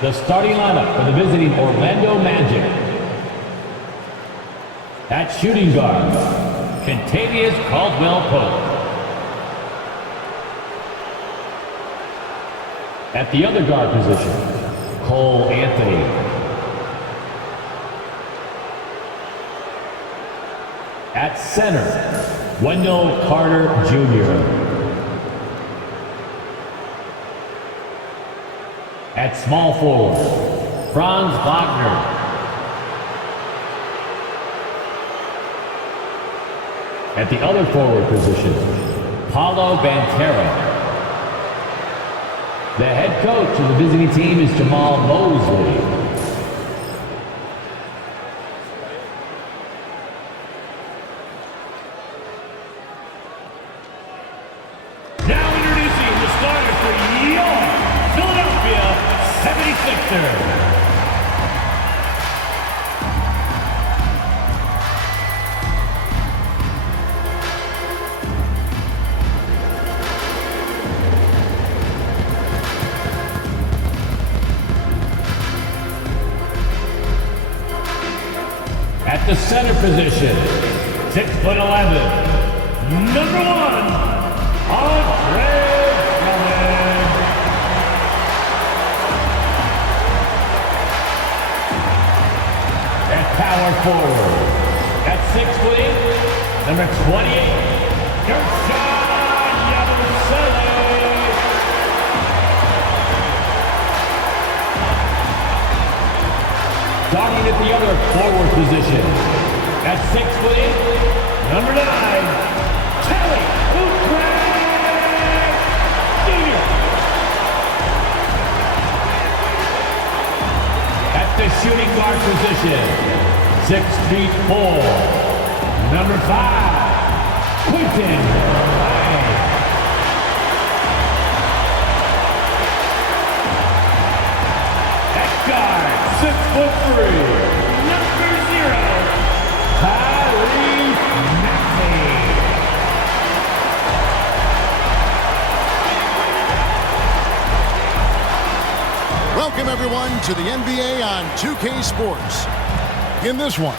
The starting lineup for the visiting Orlando Magic. At shooting guard, Kentavious Caldwell-Pope. At the other guard position, Cole Anthony. At center, Wendell Carter Jr. At small forward, Franz Wagner. At the other forward position, Paolo Banchero. The head coach of the visiting team is Jamal Mosley. Now introducing the starter for your Philadelphia 76ers. At the center position, 6'11", number 1, Andre Drummond. At power forward, at 6'8", number 28, Jayson Tatum. Starting at the other forward position, at 6'8", number 9, Kelly Oubre Jr. At the shooting guard position, 6'4", number 5, Quentin Ryan. At guard, 6'3", number 0, Tyrese Maxey. Welcome everyone to the NBA on 2K Sports. In this one,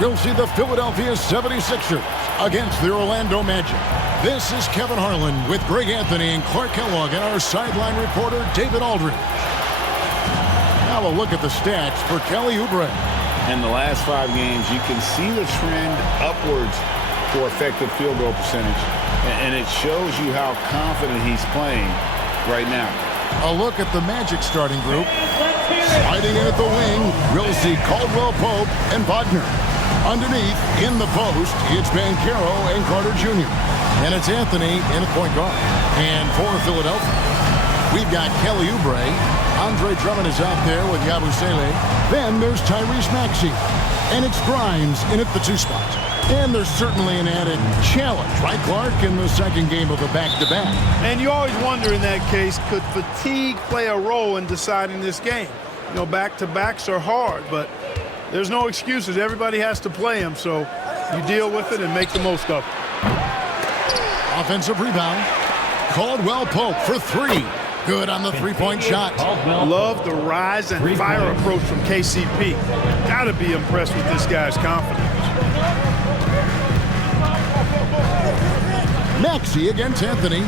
you'll see the Philadelphia 76ers against the Orlando Magic. This is Kevin Harlan with Greg Anthony and Clark Kellogg and our sideline reporter David Aldridge. Now a look at the stats for Kelly Oubre. In the last 5 games, you can see the trend upwards for effective field goal percentage. And it shows you how confident he's playing right now. A look at the Magic starting group. Sliding in at the wing, we'll see Caldwell-Pope and Wagner. Underneath, in the post, it's Banchero and Carter Jr. And it's Anthony in at point guard. And for Philadelphia, we've got Kelly Oubre. Andre Drummond is out there with Yabusele. Then there's Tyrese Maxey. And it's Grimes in at the 2 spot. And there's certainly an added challenge, right, Clark, in the second game of a back-to-back. And you always wonder in that case, could fatigue play a role in deciding this game? You know, back-to-backs are hard, but there's no excuses. Everybody has to play them, so you deal with it and make the most of it. Offensive rebound. Caldwell-Pope for 3. Good on the three-point shot. Love the rise and fire approach from KCP. Gotta be impressed with this guy's confidence. Maxey against Anthony.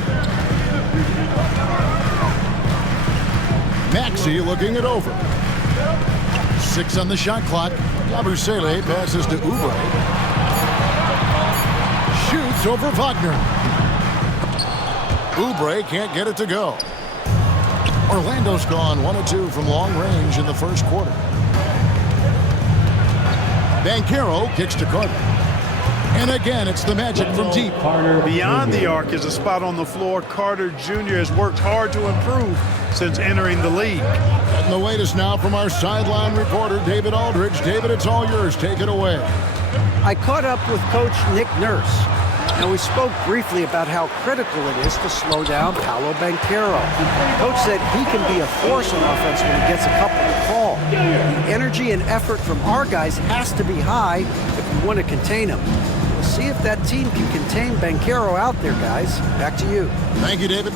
Maxey looking it over. 6 on the shot clock. Yabusele passes to Oubre. Shoots over Wagner. Oubre can't get it to go. Orlando's gone 1 of 2 from long range in the first quarter. Banchero kicks to Carter. And again, it's the Magic from deep. Beyond the arc is a spot on the floor. Carter Jr. has worked hard to improve since entering the league. Getting the latest now from our sideline reporter, David Aldridge. David, it's all yours. Take it away. I caught up with Coach Nick Nurse, and we spoke briefly about how critical it is to slow down Paolo Banchero. Coach said he can be a force on offense when he gets a couple to fall. The energy and effort from our guys has to be high if we want to contain him. We'll see if that team can contain Banchero out there, guys. Back to you. Thank you, David.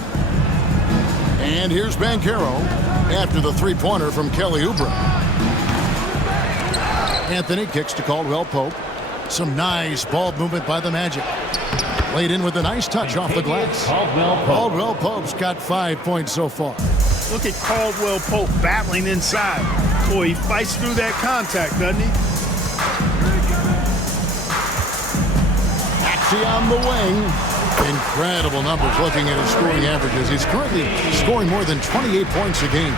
And here's Banchero. after the three-pointer from Kelly Oubre. Anthony kicks to Caldwell Pope. Some nice ball movement by the Magic. Laid in with a nice touch off the glass. Caldwell Pope's got 5 points so far. Look at Caldwell Pope battling inside. Boy, he fights through that contact, doesn't he? Maxey on the wing. Incredible numbers looking at his scoring averages. He's currently scoring more than 28 points a game.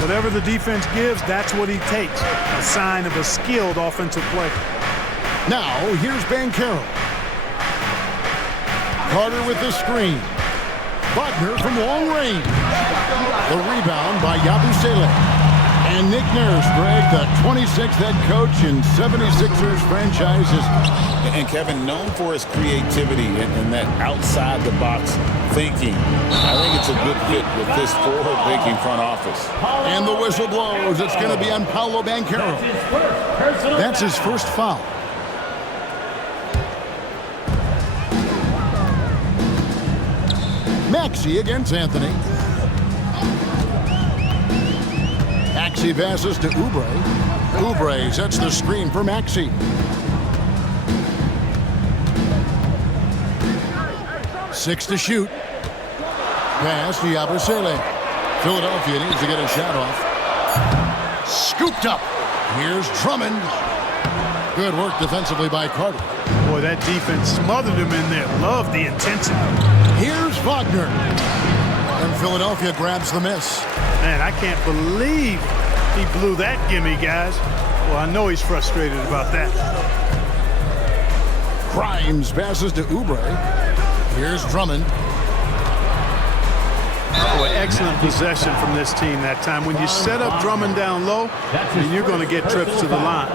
Whatever the defense gives, that's what he takes. A sign of a skilled offensive player. Now, here's Banchero. Carter with the screen. Butner from long range. The rebound by Yabusele. And Nick Nurse, Greg, the 26th head coach in 76ers franchises. And Kevin, known for his creativity and that outside-the-box thinking. I think it's a good fit with this forward-thinking front office. And the whistle blows. It's going to be on Paolo Banchero. That's his first foul. Maxey against Anthony. Maxey passes to Oubre. Oubre sets the screen for Maxey. Six to shoot. Pass to Yabusele. Philadelphia needs to get a shot off. Scooped up. Here's Drummond. Good work defensively by Carter. Boy, that defense smothered him in there. Love the intensity. Here's Wagner. And Philadelphia grabs the miss. Man, I can't believe he blew that gimme, guys. Well, I know he's frustrated about that. Grimes passes to Oubre. Here's Drummond. Boy, excellent possession from this team that time. When you set up Drummond down low, you're going to get trips to the line.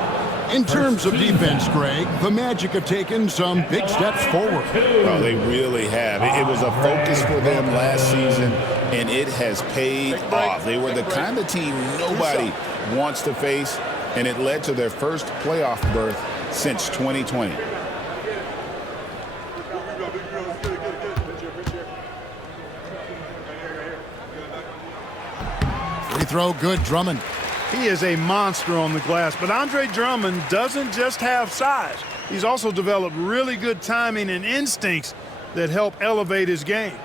In terms of defense, Greg, the Magic have taken some big steps forward. Oh, they really have. It was a focus for them last season, and it has paid off. They were the kind of team nobody wants to face, and it led to their first playoff berth since 2020. Free throw good, Drummond. He is a monster on the glass, but Andre Drummond doesn't just have size. He's also developed really good timing and instincts that help elevate his game.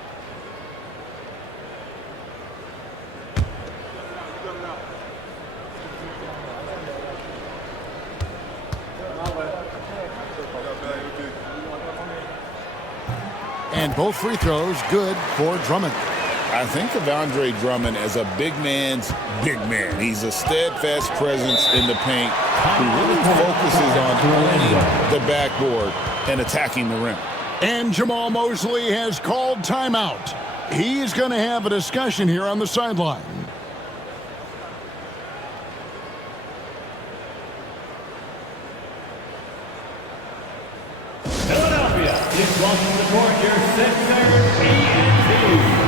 And both free throws good for Drummond. I think of Andre Drummond as a big man's big man. He's a steadfast presence in the paint who really focuses on owning the backboard and attacking the rim. And Jamal Mosley has called timeout. He's going to have a discussion here on the sideline. Philadelphia is welcome to court your successor, PNP.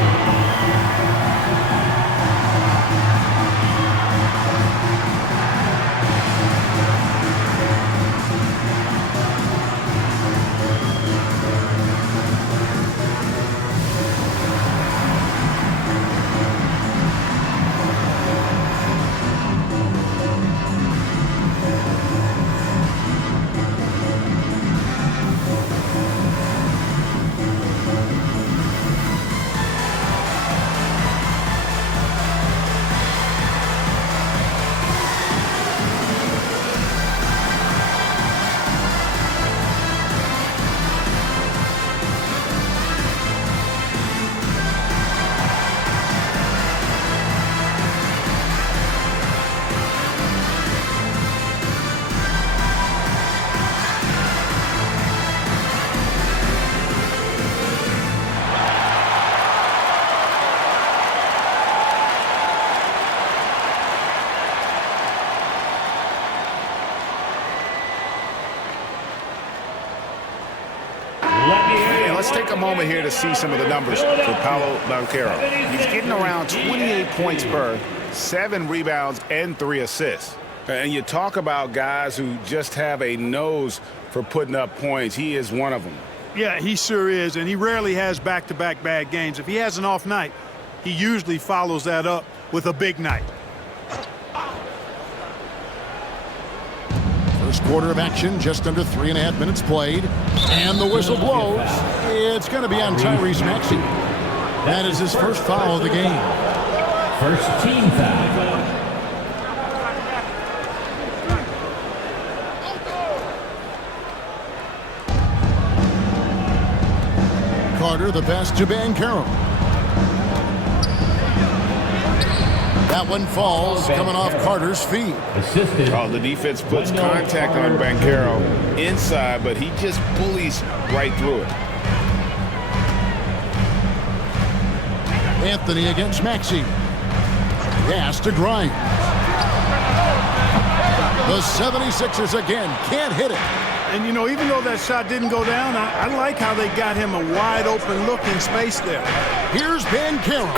Let's take a moment here to see some of the numbers for Paolo Banchero. He's getting around 28 points per, 7 rebounds, and 3 assists. And you talk about guys who just have a nose for putting up points. He is one of them. Yeah, he sure is, and he rarely has back-to-back bad games. If he has an off night, he usually follows that up with a big night. First quarter of action, just under 3.5 minutes played. And the whistle blows. It's going to be on Tyrese Maxey. That is his first foul of the game. First team foul. Carter, the pass to Banchero. That one falls, coming off Carter's feet. Assisted. Oh, the defense puts contact on Banchero inside, but he just bullies right through it. Anthony against Maxey. Pass to Grimes. The 76ers again can't hit it. And, you know, even though that shot didn't go down, I like how they got him a wide-open look in space there. Here's Banchero.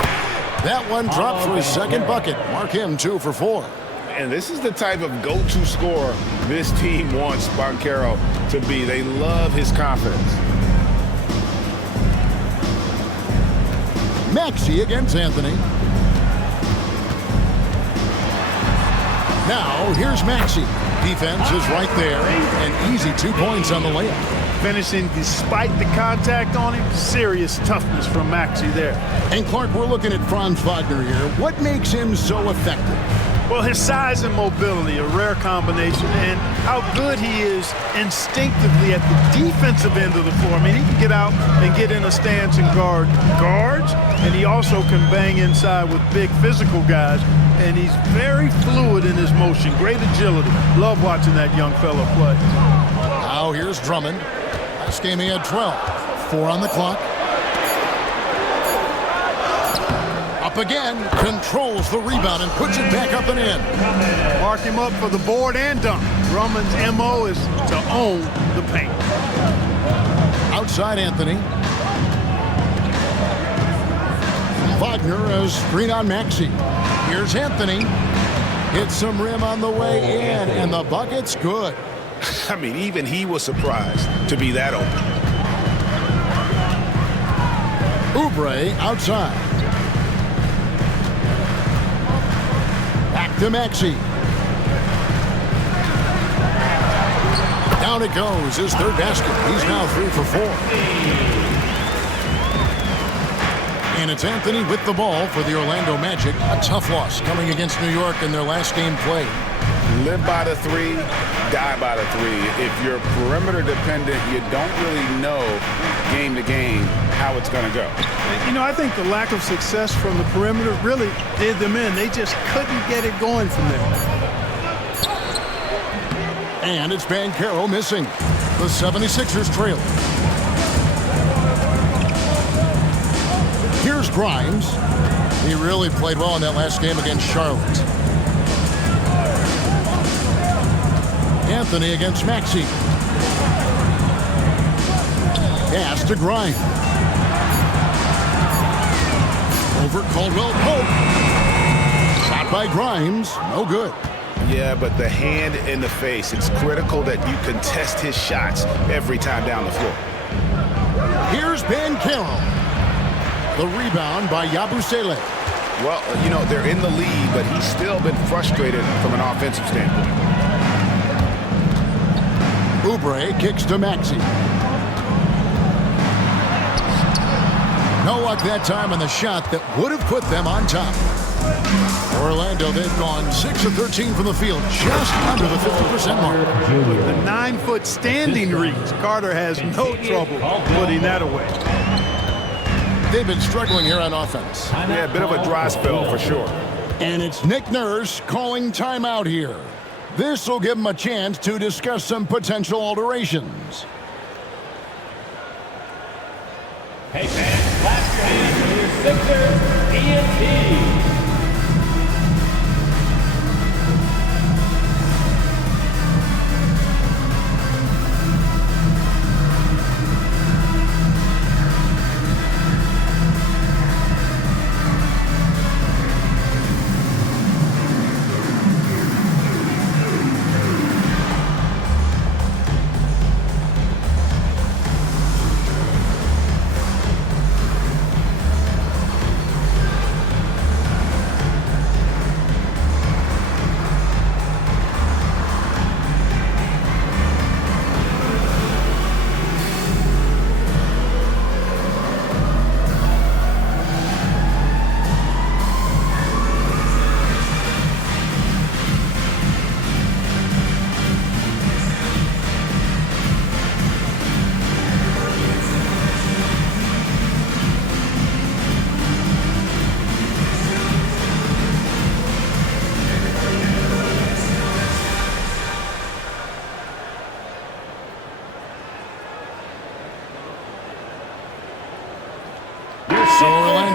That one dropped for his second bucket. Mark him 2 for 4. And this is the type of go-to scorer this team wants Banchero to be. They love his confidence. Maxey against Anthony. Now, here's Maxey. Defense is right there. An easy 2 points on the layup. Finishing despite the contact on him. Serious toughness from Maxey there. And Clark, we're looking at Franz Wagner here. What makes him so effective? Well, his size and mobility, a rare combination, and how good he is instinctively at the defensive end of the floor. I mean, he can get out and get in a stance and guard guards, and he also can bang inside with big physical guys, and he's very fluid in his motion. Great agility. Love watching that young fella play. Now here's Drummond. Last game he had 12. 4 on the clock. Up again, controls the rebound and puts it back up and in. Mark him up for the board and dunk. Drummond's MO is to own the paint. Outside Anthony. Wagner a screen on Maxey. Here's Anthony. Hits some rim on the way in, and the bucket's good. I mean, even he was surprised to be that open. Oubre outside. Back to Maxey. Down it goes, his third basket. He's now 3 for 4. And it's Anthony with the ball for the Orlando Magic. A tough loss coming against New York in their last game played. Live by the 3, die by the 3. If you're perimeter dependent, you don't really know game to game how it's going to go. You know, I think the lack of success from the perimeter really did them in. They just couldn't get it going from there. And it's Banchero missing. The 76ers trail. Here's Grimes. He really played well in that last game against Charlotte. Anthony against Maxey. Pass to Grimes. Over Caldwell Pope. Shot by Grimes. No good. Yeah, but the hand in the face, it's critical that you contest his shots every time down the floor. Here's Banchero. The rebound by Yabusele. Well, you know, they're in the lead, but he's still been frustrated from an offensive standpoint. Oubre kicks to Maxey. No luck that time on the shot that would have put them on top. Orlando, they've gone 6 of 13 from the field, just under the 50% mark. With the 9-foot standing reach, Carter has no trouble putting that away. They've been struggling here on offense. Yeah, a bit of a dry spell for sure. And it's Nick Nurse calling timeout here. This will give him a chance to discuss some potential alterations. Hey fans, clap your hands for your Sixers ENT.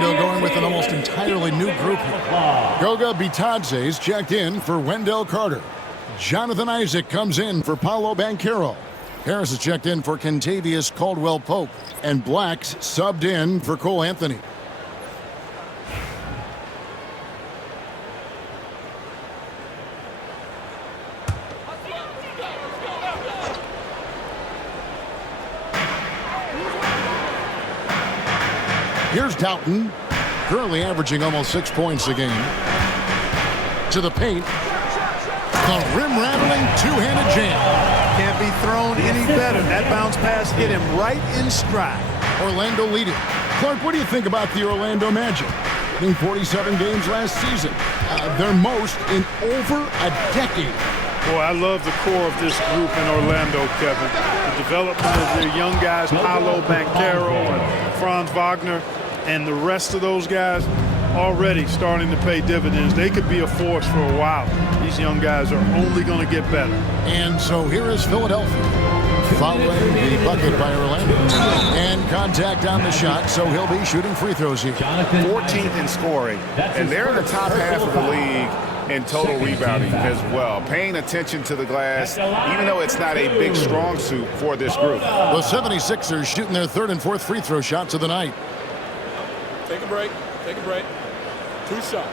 Orlando going with an almost entirely new group here. Goga Bitadze's checked in for Wendell Carter. Jonathan Isaac comes in for Paolo Banchero. Harris is checked in for Kentavious Caldwell-Pope. And Black's subbed in for Cole Anthony. Here's Doughton, currently averaging almost 6 points a game. To the paint. The rim-rattling two-handed jam. Can't be thrown any better. That bounce pass hit him right in stride. Orlando leading. Clark, what do you think about the Orlando Magic? Winning 47 games last season. Their most in over a decade. Boy, I love the core of this group in Orlando, Kevin. The development of their young guys, Paolo Banchero and Franz Wagner, and the rest of those guys already starting to pay dividends. They could be a force for a while. These young guys are only going to get better. And so here is Philadelphia, following the bucket by Orlando. And contact on the shot, so he'll be shooting free throws here. 14th in scoring, and they're in the top half of the league in total rebounding as well. Paying attention to the glass, even though it's not a big strong suit for this group. The 76ers shooting their third and fourth free throw shots of the night. Take a break. Take a break. 2 shots.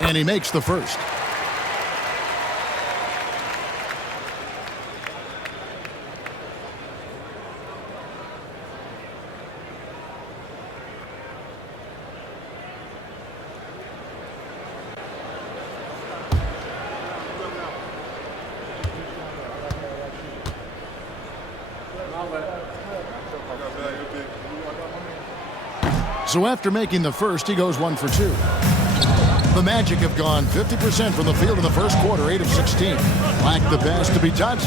And he makes the first. So after making the first, he goes 1 for 2. The Magic have gone 50% from the field in the first quarter, 8 of 16. Black the pass to Bitadze.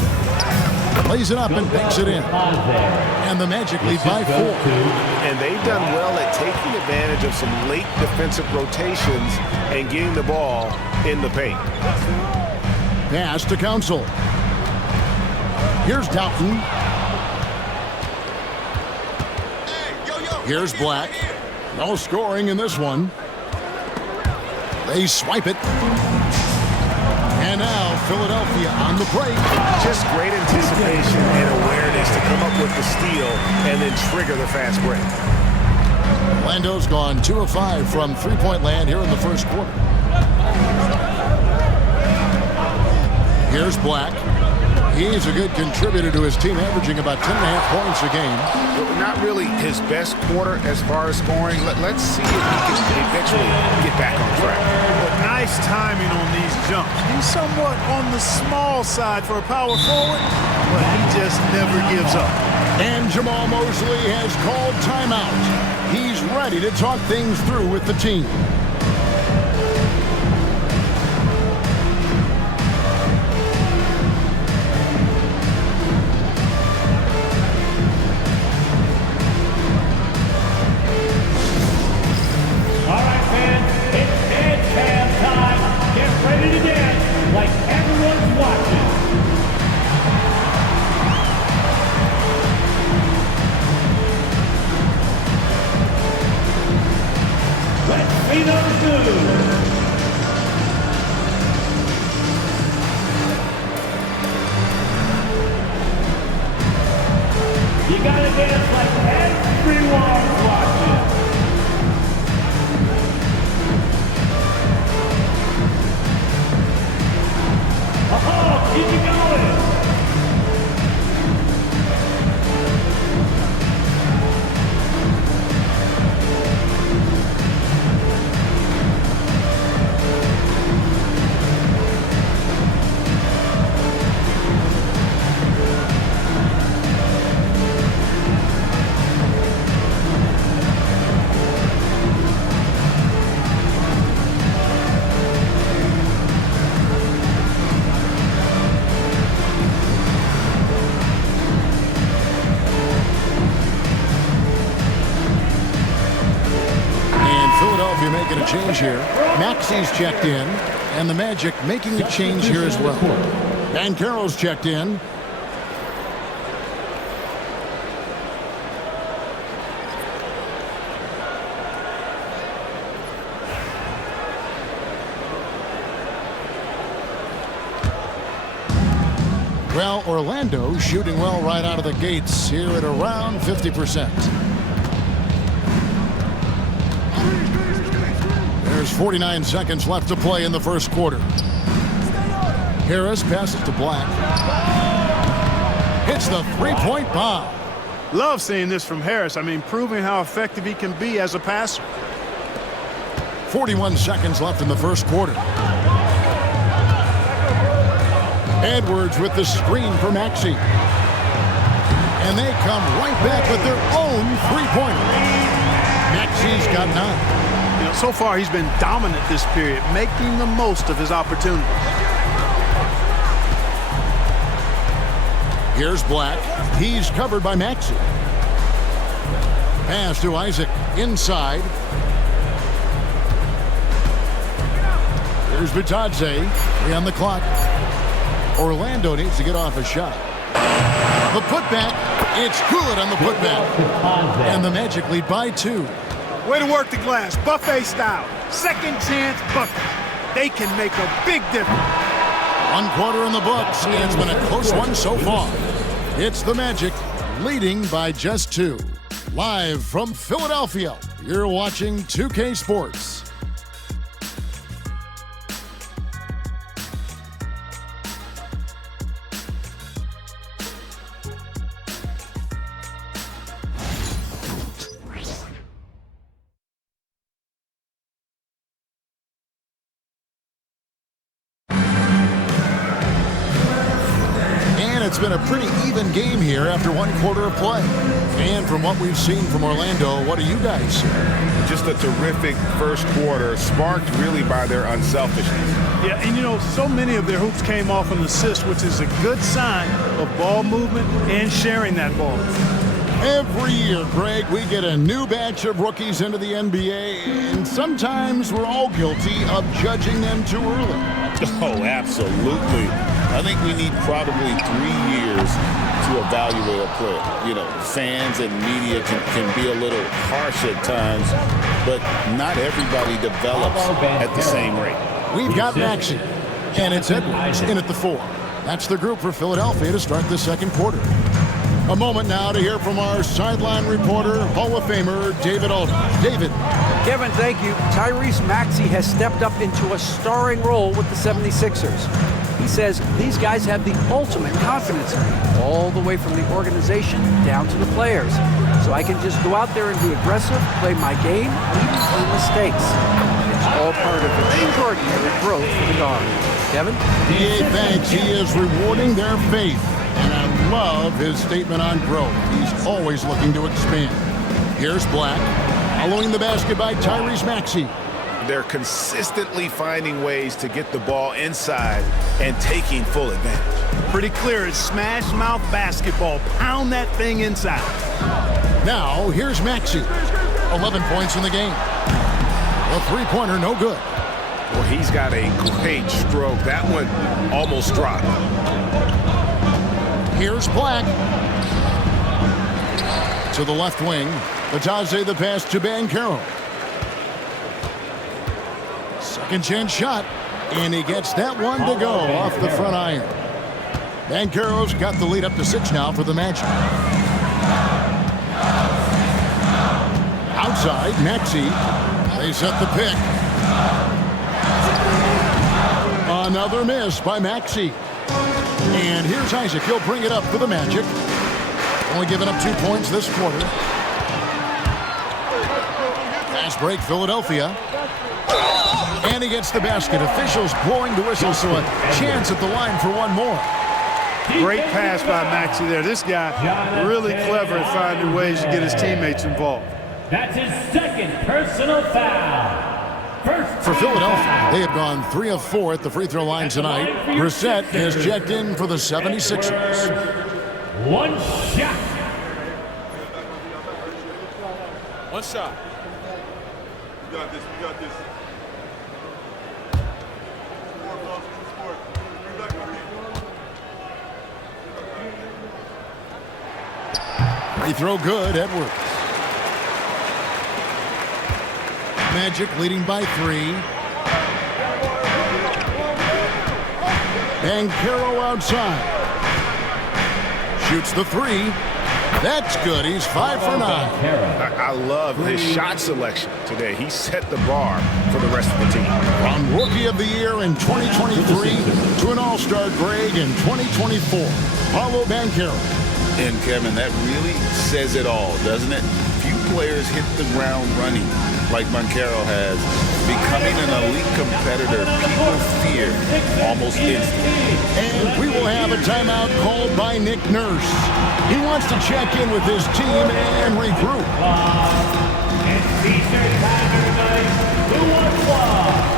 Lays it up and banks it in. And the Magic lead by 4. And they've done well at taking advantage of some late defensive rotations and getting the ball in the paint. Pass to Council. Here's Doughton. Here's Black. No scoring in this one. They swipe it. And now Philadelphia on the break. Just great anticipation and awareness to come up with the steal and then trigger the fast break. Orlando's gone 2 of 5 from three-point land here in the first quarter. Here's Black. He's a good contributor to his team, averaging about 10.5 points a game. Not really his best quarter as far as scoring. Let's see if he can eventually get back on track. Nice timing on these jumps. He's somewhat on the small side for a power forward, but he just never gives up. And Jamal Mosley has called timeout. He's ready to talk things through with the team. Like everyone's watching. Let's see those do. You gotta dance like everyone's watching. Oh, keep it going. making a change here. Maxi's checked in, and the Magic making a change here as well. Banchero's checked in. Well, Orlando shooting well right out of the gates here at around 50%. There's 49 seconds left to play in the first quarter. Harris passes to Black. Hits the three-point bomb. Love seeing this from Harris. I mean, proving how effective he can be as a passer. 41 seconds left in the first quarter. Edwards with the screen for Maxey. And they come right back with their own three-pointer. Maxey's got 9. You know, so far he's been dominant this period, making the most of his opportunities. Here's Black. He's covered by Maxey. Pass to Isaac inside. Here's Bitadze. 3 on the clock. Orlando needs to get off a shot. The putback. It's good on the putback. And the Magic lead by 2. Way to work the glass, buffet style. Second chance bucket. They can make a big difference. 1 quarter in the books, and it's been a close one so far. It's the Magic leading by just 2. Live from Philadelphia, you're watching 2K Sports. It's been a pretty even game here after 1 quarter of play. And from what we've seen from Orlando, what do you guys see? Just a terrific first quarter, sparked really by their unselfishness. Yeah, and you know, so many of their hoops came off an assist, which is a good sign of ball movement and sharing that ball. Every year, Greg, we get a new batch of rookies into the NBA, and sometimes we're all guilty of judging them too early. Oh, absolutely. I think we need probably 3 years to evaluate a player. You know, fans and media can be a little harsh at times, but not everybody develops at the same rate. We've got Maxey, and it's Edwards in at the 4. That's the group for Philadelphia to start the second quarter. A moment now to hear from our sideline reporter, Hall of Famer, David Aldridge. David. Kevin, thank you. Tyrese Maxey has stepped up into a starring role with the 76ers. He says these guys have the ultimate confidence in me, all the way from the organization down to the players. So I can just go out there and be aggressive, play my game, even through mistakes. It's all part of extraordinary growth for the guard. Kevin? D.A. thanks. He is rewarding their faith. And I love his statement on growth. He's always looking to expand. Here's Black, following the basket by Tyrese Maxey. They're consistently finding ways to get the ball inside and taking full advantage. Pretty clear, it's smash mouth basketball. Pound that thing inside. Now, here's Maxey. 11 points in the game. A three-pointer, no good. Well, he's got a great stroke. That one almost dropped. Here's Black. To the left wing. Bitadze the pass to Banchero. Second chance shot. And he gets that one to go off the front iron. Banchero's got the lead up to 6 now for the Magic. Outside, Maxey. They set the pick. Another miss by Maxey. And here's Isaac. He'll bring it up for the Magic. Only giving up 2 points this quarter. Fast break, Philadelphia. And he gets the basket. Officials blowing the whistle, so a chance at the line for one more. Great pass by Maxey there. This guy really clever at finding ways to get his teammates involved. That's his second personal foul. For Philadelphia, they have gone 3 of 4 at the free throw line tonight. Brissett has checked in for the 76ers. One shot. One shot. got this. We got this. Free throw good, Edwards. Magic leading by 3. And Caro outside. Shoots the 3. That's good. He's 5 for 9. I love his shot selection today. He set the bar for the rest of the team. From Rookie of the Year in 2023 to an All-Star grade in 2024, Paolo Banchero. And Kevin, that really says it all, doesn't it? Few players hit the ground running like Banchero has, becoming an elite competitor people fear almost instantly. And we will have a timeout called by Nick Nurse. He wants to check in with his team and regroup. It's Eastern time, everybody. Who wants love?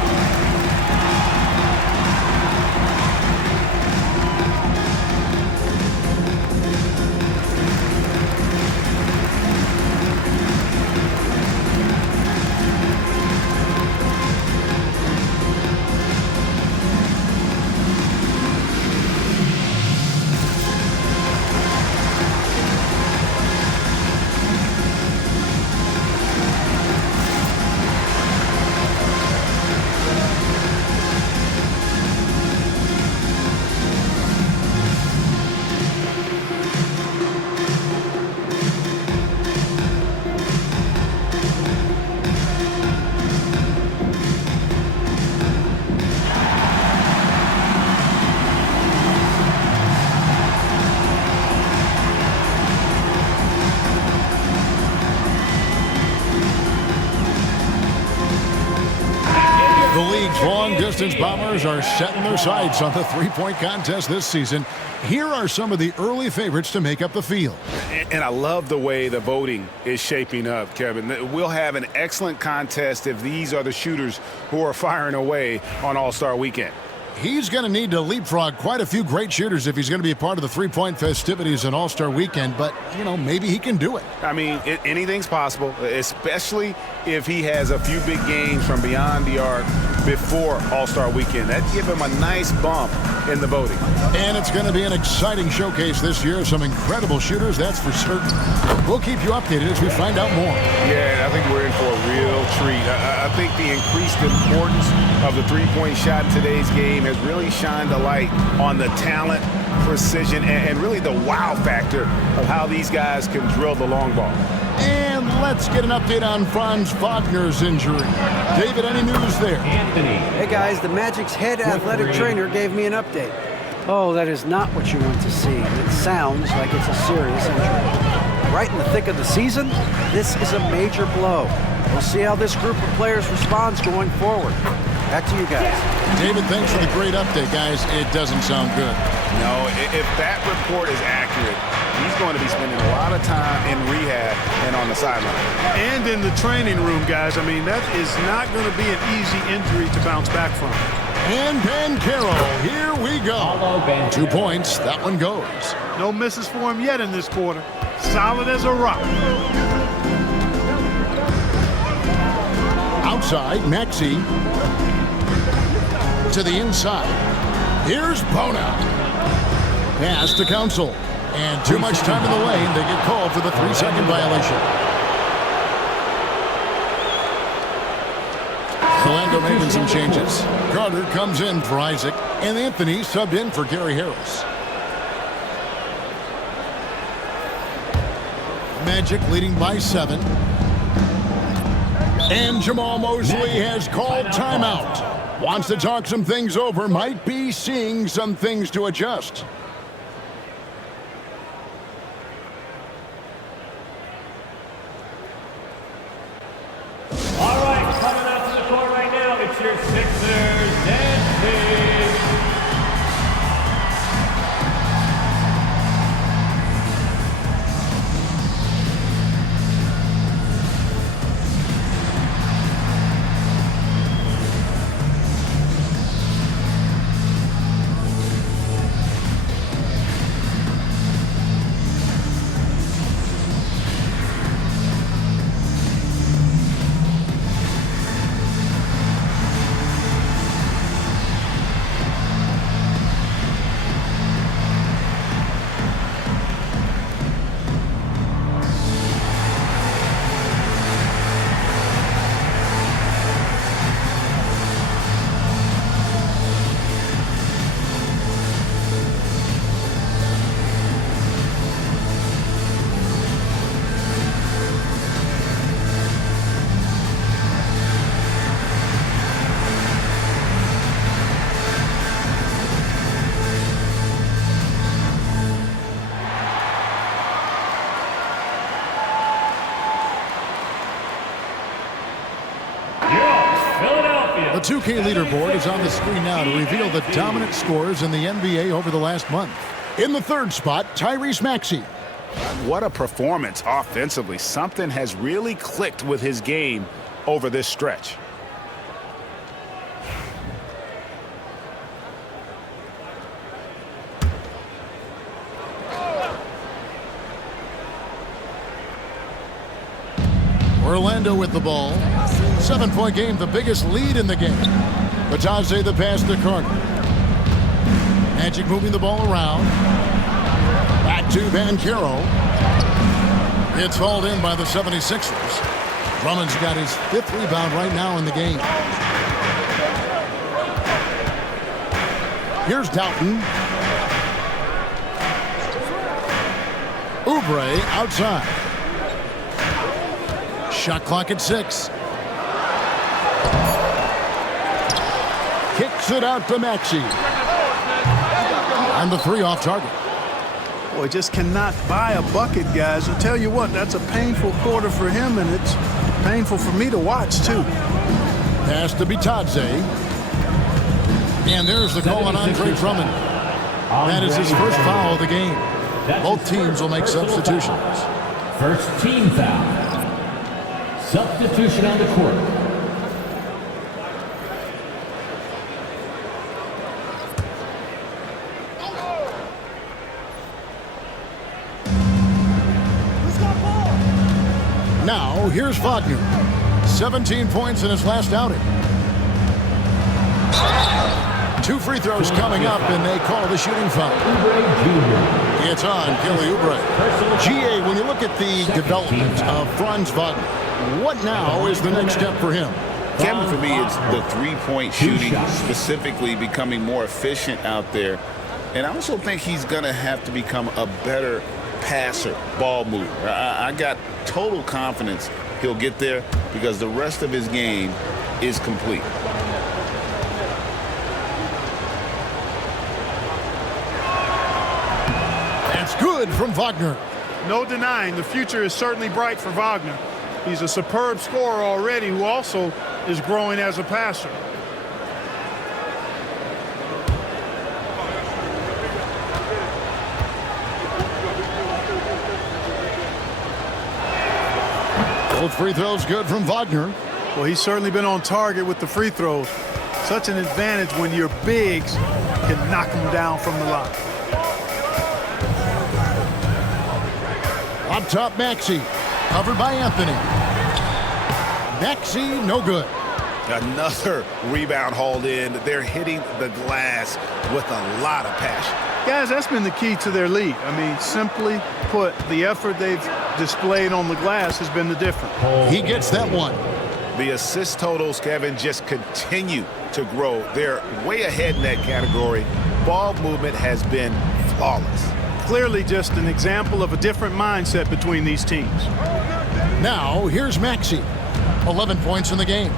The league's long-distance bombers are setting their sights on the three-point contest this season. Here are some of the early favorites to make up the field. And I love the way the voting is shaping up, Kevin. We'll have an excellent contest if these are the shooters who are firing away on All-Star Weekend. He's going to need to leapfrog quite a few great shooters if he's going to be a part of the three-point festivities on All-Star Weekend, but, maybe he can do it. I mean, anything's possible, especially if he has a few big games from beyond the arc before All-Star Weekend. That'd give him a nice bump in the voting. And it's going to be an exciting showcase this year. Some incredible shooters, that's for certain. We'll keep you updated as we find out more. Yeah, I think we're in for a real treat. I think the increased importance of the three-point shot in today's game has really shined a light on the talent, precision, and really the wow factor of how these guys can drill the long ball. And let's get an update on Franz Wagner's injury. David, any news there? Anthony. Hey guys, the Magic's head athletic trainer gave me an update. Oh, that is not what you want to see. It sounds like it's a serious injury. Right in the thick of the season, this is a major blow. We'll see how this group of players responds going forward. Back to you guys. David, thanks for the great update, guys. It doesn't sound good. No, if that report is accurate, he's going to be spending a lot of time in rehab and on the sideline. And in the training room, guys. I mean, that is not going to be an easy injury to bounce back from. And Banchero, here we go. 2 points, that one goes. No misses for him yet in this quarter. Solid as a rock. Outside, Maxey. To the inside. Here's Bona. Pass to Council. And too much time in the lane. They get called for the 3-second violation. Orlando making some changes. Carter comes in for Isaac. And Anthony subbed in for Gary Harris. Magic leading by 7. And Jamal Mosley has called timeout. Wants to talk some things over. Might be seeing some things to adjust. All right, coming out to the court right now, it's your Sixers and Pigs. 2K leaderboard is on the screen now to reveal the dominant scores in the NBA over the last month. In the third spot, Tyrese Maxey. What a performance offensively. Something has really clicked with his game over this stretch. Orlando with the ball. 7-point game, the biggest lead in the game. Batadze the pass to Carter. Magic moving the ball around. Back to Banchero. It's hauled in by the 76ers. Drummond's got his 5th rebound right now in the game. Here's Doughton. Oubre outside. Shot clock at 6. Kicks it out to Maxey. And the 3 off target. Boy, just cannot buy a bucket, guys. I'll tell you what, that's a painful quarter for him, and it's painful for me to watch, too. Pass to Batadze. And there's the call on Andre Drummond. That is his first foul of the game. Both teams will make substitutions. First team foul. Substitution on the court. Now, here's Wagner. 17 points in his last outing. 2 free throws coming up, and they call the shooting foul. It's on Kelly Oubre. GA, when you look at the development of Franz Wagner, what now is the next step for him? Kevin, for me, it's the three-point shooting, specifically becoming more efficient out there. And I also think he's going to have to become a better passer, ball mover. I got total confidence he'll get there because the rest of his game is complete. That's good from Wagner. No denying the future is certainly bright for Wagner. He's a superb scorer already who also is growing as a passer. Both free throws good from Wagner. Well, he's certainly been on target with the free throws. Such an advantage when your bigs can knock them down from the line. Up top, Maxey. Covered by Anthony. Maxey, no good. Another rebound hauled in. They're hitting the glass with a lot of passion. Guys, that's been the key to their lead. I mean, simply put, the effort they've displayed on the glass has been the difference. He gets that one. The assist totals, Kevin, just continue to grow. They're way ahead in that category. Ball movement has been flawless. Clearly just an example of a different mindset between these teams. Now, here's Maxey. 11 points in the game.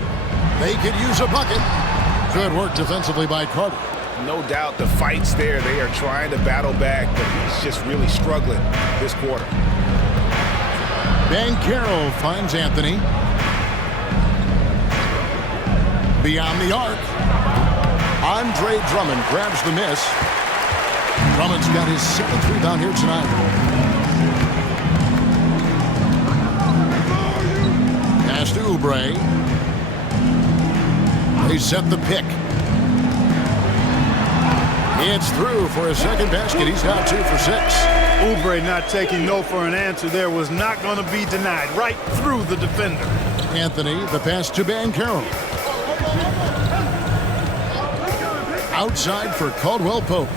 They could use a bucket. Good work defensively by Carter. No doubt the fight's there. They are trying to battle back, but he's just really struggling this quarter. Banchero finds Anthony. Beyond the arc. Andre Drummond grabs the miss. Drummond's got his 7th rebound here tonight. Pass to Oubre. They set the pick. It's through for his second basket. He's now 2 for 6. Oubre not taking no for an answer there was not going to be denied. Right through the defender. Anthony, the pass to Banchero. Outside for Caldwell Pope.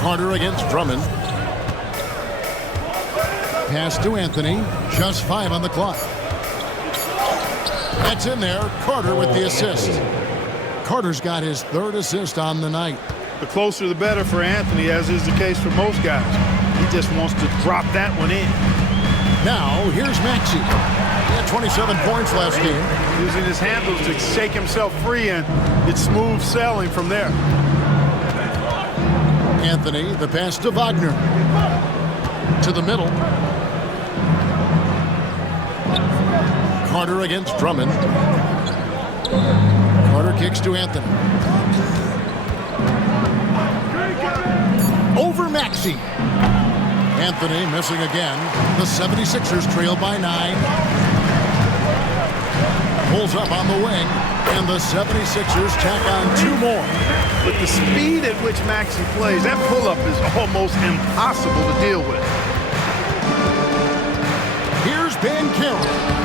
Carter against Drummond. Pass to Anthony. Just 5 on the clock. That's in there. Carter with the assist. Carter's got his 3rd assist on the night. The closer the better for Anthony, as is the case for most guys. He just wants to drop that one in. Now, here's Maxey. He had 27 points last game. Using his handles to shake himself free, and it's smooth sailing from there. Anthony, the pass to Wagner. To the middle. Carter against Drummond. Carter kicks to Anthony. Over Maxey. Anthony missing again. The 76ers trail by 9. Pulls up on the wing, and the 76ers tack on 2 more. With the speed at which Maxey plays, that pull-up is almost impossible to deal with. Here's Banchero.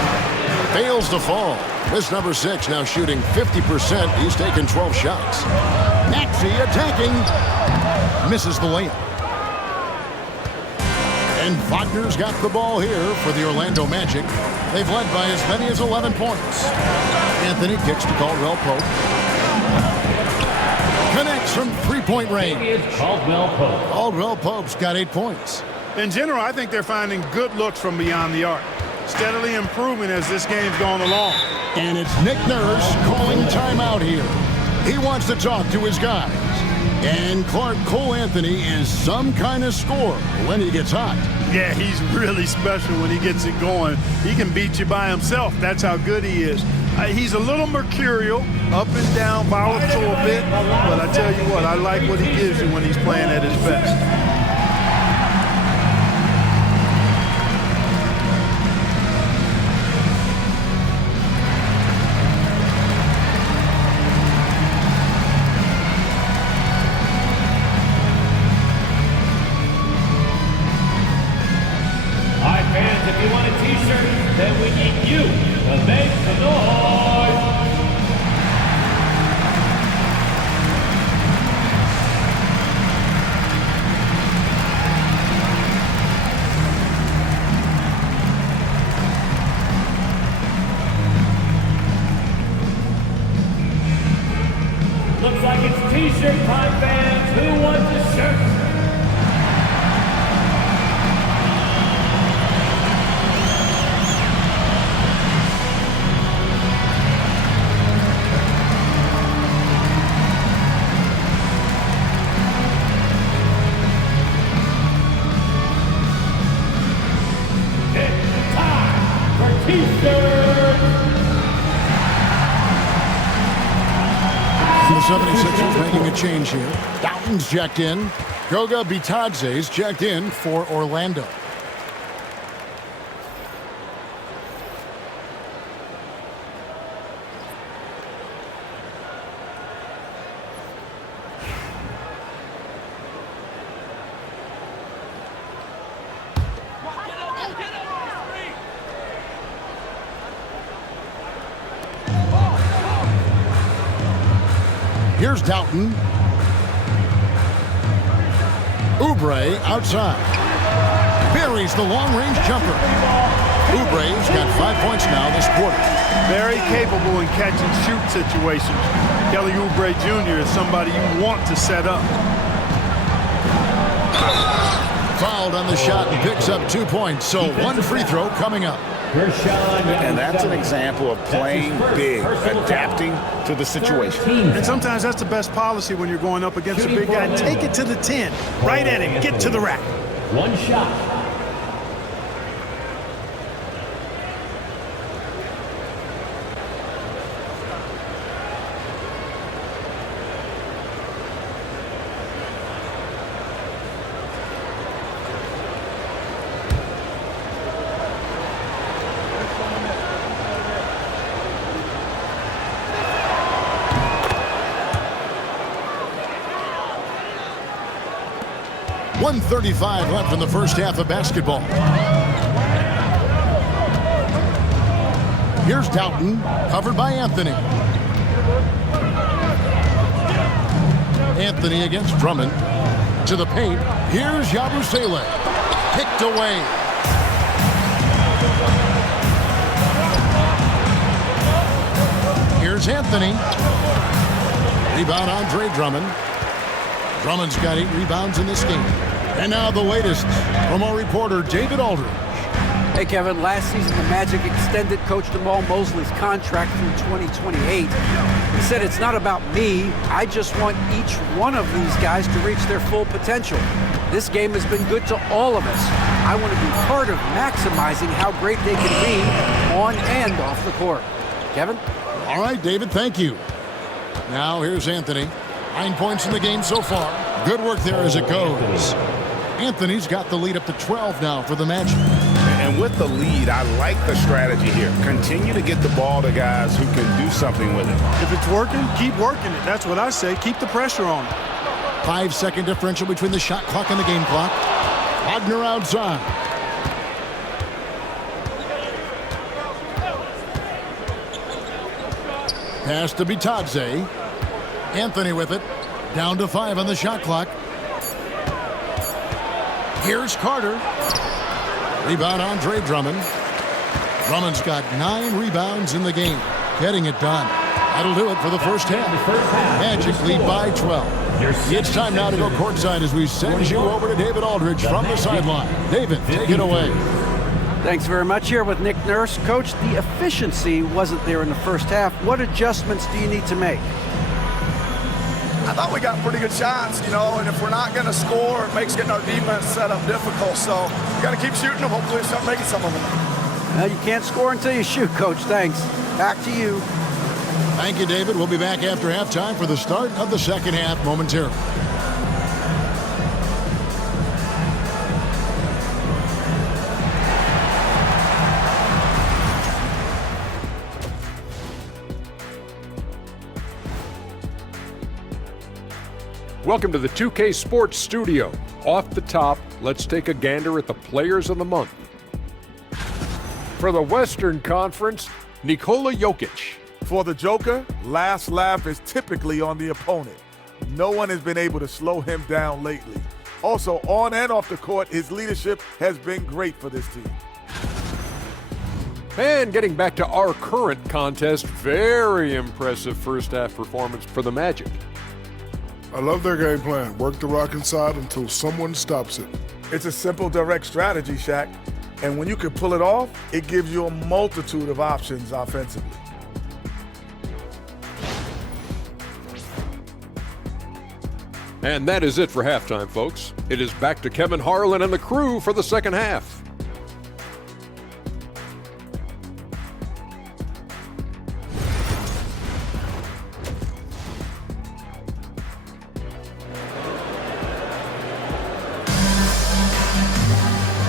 Fails to fall. This number 6 now shooting 50%. He's taken 12 shots. Maxey attacking. Misses the layup. And Wagner's got the ball here for the Orlando Magic. They've led by as many as 11 points. Anthony kicks to Caldwell Pope. Connects from three-point range. Caldwell Pope's got 8 points. In general, I think they're finding good looks from beyond the arc. Steadily improving as this game's gone along. And it's Nick Nurse calling timeout here. He wants to talk to his guys. And Clark, Cole Anthony is some kind of scorer when he gets hot. Yeah, he's really special when he gets it going. He can beat you by himself. That's how good he is. He's a little mercurial, up and down, volatile a bit. But I tell you what, I like what he gives you when he's playing at his best. If you want a t-shirt, then we need you to make some noise. Looks like it's t-shirt time, fans. Who wants a shirt? The 76ers making a change here. Doughton's checked in. Goga Bitadze's checked in for Orlando. Here's Doughton. Oubre outside. Buries the long-range jumper. Oubre's got 5 points now this quarter. Very capable in catch-and-shoot situations. Kelly Oubre Jr. is somebody you want to set up. Fouled on the shot and picks up 2 points. So 1 free throw coming up. And that's an example of playing big, adapting to the situation. And sometimes that's the best policy when you're going up against a big guy. Take it to the 10. Right at him. Get to the rack. One shot. .135 left in the first half of basketball. Here's Doughton, covered by Anthony. Anthony against Drummond. To the paint. Here's Yabusele. Picked away. Here's Anthony. Rebound Andre Drummond. Drummond's got 8 rebounds in this game. And now the latest from our reporter, David Aldridge. Hey, Kevin, last season the Magic extended Coach Jamal Mosley's contract through 2028. He said, "It's not about me. I just want each one of these guys to reach their full potential. This game has been good to all of us. I want to be part of maximizing how great they can be on and off the court." Kevin? All right, David, thank you. Now here's Anthony. 9 points in the game so far. Good work there as it goes. Anthony's got the lead up to 12 now for the Magic. And with the lead, I like the strategy here. Continue to get the ball to guys who can do something with it. If it's working, keep working it. That's what I say. Keep the pressure on it. 5-second differential between the shot clock and the game clock. Wagner outside. Pass to Bitadze. Anthony with it. Down to 5 on the shot clock. Here's Carter. Rebound Andre Drummond. Drummond's got 9 rebounds in the game. Getting it done. That'll do it for the first half. Magic lead by 12. It's time now to go courtside as we send you over to David Aldridge from the sideline. David, take it away. Thanks very much. Here with Nick Nurse. Coach, the efficiency wasn't there in the first half. What adjustments do you need to make? I thought we got pretty good shots, and if we're not going to score, it makes getting our defense set up difficult. So we got to keep shooting them. Hopefully we start making some of them. You can't score until you shoot, Coach. Thanks. Back to you. Thank you, David. We'll be back after halftime for the start of the second half momentarily. Welcome to the 2K Sports Studio. Off the top, let's take a gander at the Players of the Month. For the Western Conference, Nikola Jokic. For the Joker, last laugh is typically on the opponent. No one has been able to slow him down lately. Also, on and off the court, his leadership has been great for this team. And getting back to our current contest, very impressive first half performance for the Magic. I love their game plan. Work the rock inside until someone stops it. It's a simple, direct strategy, Shaq. And when you can pull it off, it gives you a multitude of options offensively. And that is it for halftime, folks. It is back to Kevin Harlan and the crew for the second half.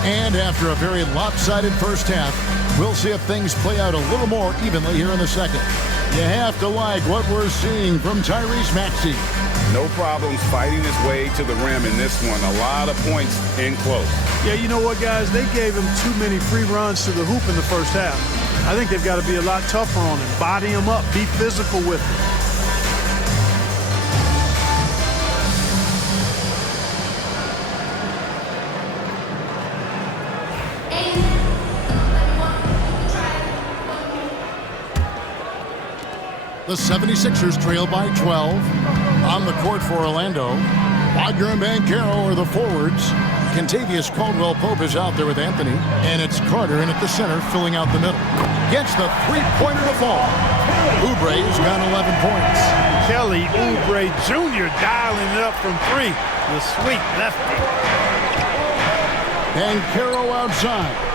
And after a very lopsided first half, we'll see if things play out a little more evenly here in the second. You have to like what we're seeing from Tyrese Maxey. No problems fighting his way to the rim in this one. A lot of points in close. Yeah, you know what, guys? They gave him too many free runs to the hoop in the first half. I think they've got to be a lot tougher on him. Body him up. Be physical with him. The 76ers trail by 12. On the court for Orlando, Wagner and Banchero are the forwards. Kentavious Caldwell-Pope is out there with Anthony. And it's Carter in at the center, filling out the middle. Gets the three-pointer to fall. Oubre's got 11 points. Kelly Oubre Jr. dialing it up from 3. The sweet lefty. Banchero outside.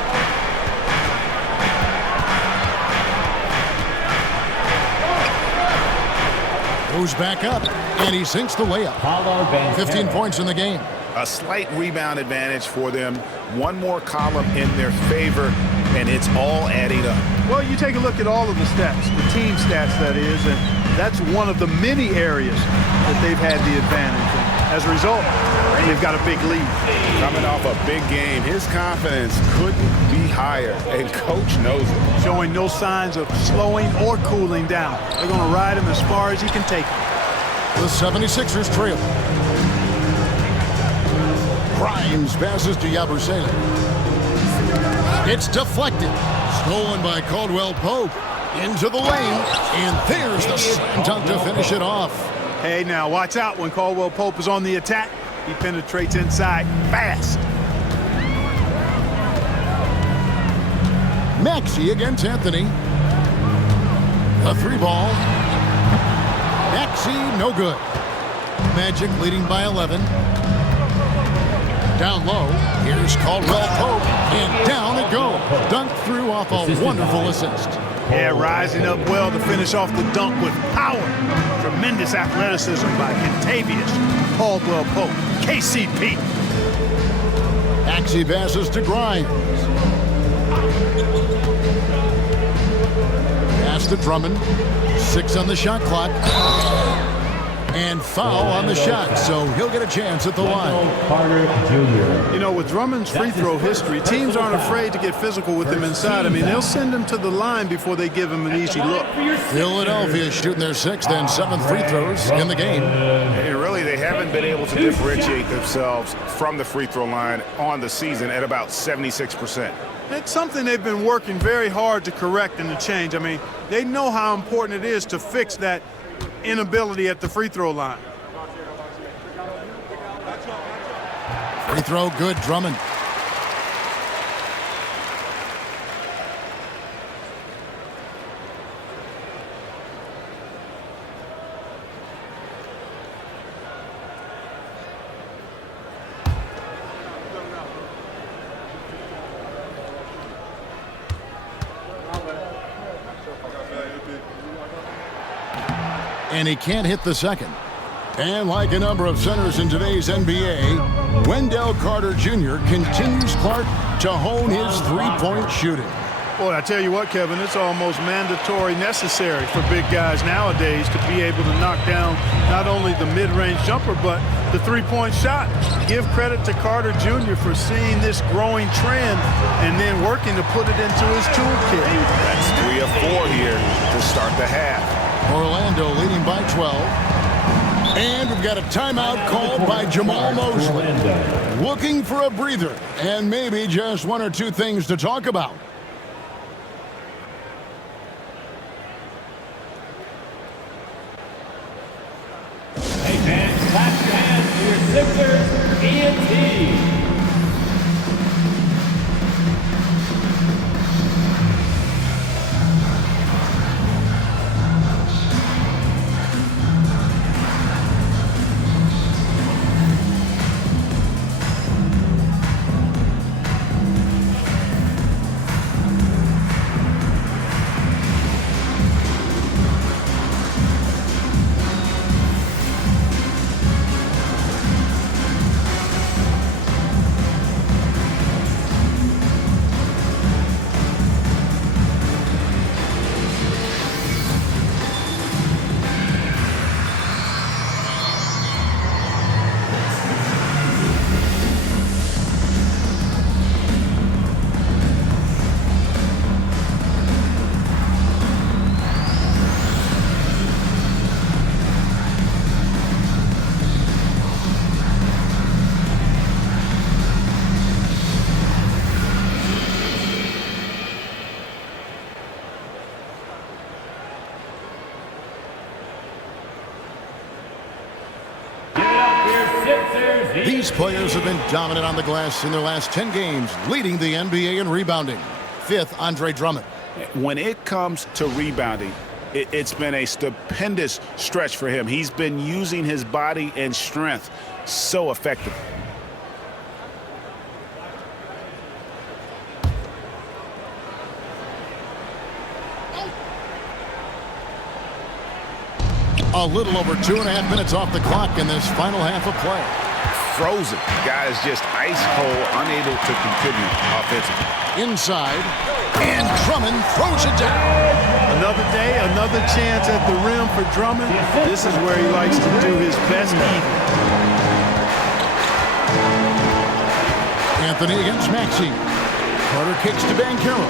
Goes back up, and he sinks the layup. 15 points in the game. A slight rebound advantage for them. One more column in their favor, and it's all adding up. Well, you take a look at all of the stats, the team stats, that is, and that's one of the many areas that they've had the advantage. And as a result, they've got a big lead. Coming off a big game, his confidence couldn't be higher, and Coach knows it. Showing no signs of slowing or cooling down. They're going to ride him as far as he can take him. The 76ers trail. Grimes passes to Yabusele. It's deflected. Stolen by Caldwell-Pope. Into the lane. And there's the slam dunk to finish it off. Hey, now watch out when Caldwell-Pope is on the attack. He penetrates inside fast. Maxey against Anthony. The 3-ball. Maxey, no good. Magic leading by 11. Down low. Here's Caldwell Pope. And down it goes. Dunk through off a wonderful assist. Yeah, rising up well to finish off the dunk with power. Tremendous athleticism by Kentavious Caldwell Pope, KCP. Maxey passes to Grimes. Pass to Drummond. 6 on the shot clock. And foul on the shot, so he'll get a chance at the line. You know, with Drummond's free throw history, teams aren't afraid to get physical with him inside. I mean, they'll send him to the line before they give him an easy look. Philadelphia shooting their 6th and 7th free throws in the game. And really, they haven't been able to differentiate themselves from the free throw line on the season at about 76%. It's something they've been working very hard to correct and to change. I mean, they know how important it is to fix that inability at the free throw line. Free throw good, Drummond. And he can't hit the second. And like a number of centers in today's NBA, Wendell Carter Jr. continues, Clark, to hone his three-point shooting. Boy, I tell you what, Kevin, it's almost mandatory necessary for big guys nowadays to be able to knock down not only the mid-range jumper, but the three-point shot. Give credit to Carter Jr. for seeing this growing trend and then working to put it into his toolkit. That's 3 of 4 here to start the half. Orlando leading by 12. And we've got a timeout called by Jamal Mosley. Looking for a breather and maybe just 1 or 2 things to talk about. Hey fans, clap your hands for your Sixers ENT. These players have been dominant on the glass in their last 10 games, leading the NBA in rebounding. 5th, Andre Drummond. When it comes to rebounding, it's been a stupendous stretch for him. He's been using his body and strength so effectively. A little over 2.5 minutes off the clock in this final half of play. Frozen. The guy is just ice cold, unable to contribute offensively. Inside, and Drummond throws it down. Another day, another chance at the rim for Drummond. This is where he likes to do his best eating. Anthony against Maxey. Carter kicks to Banchero.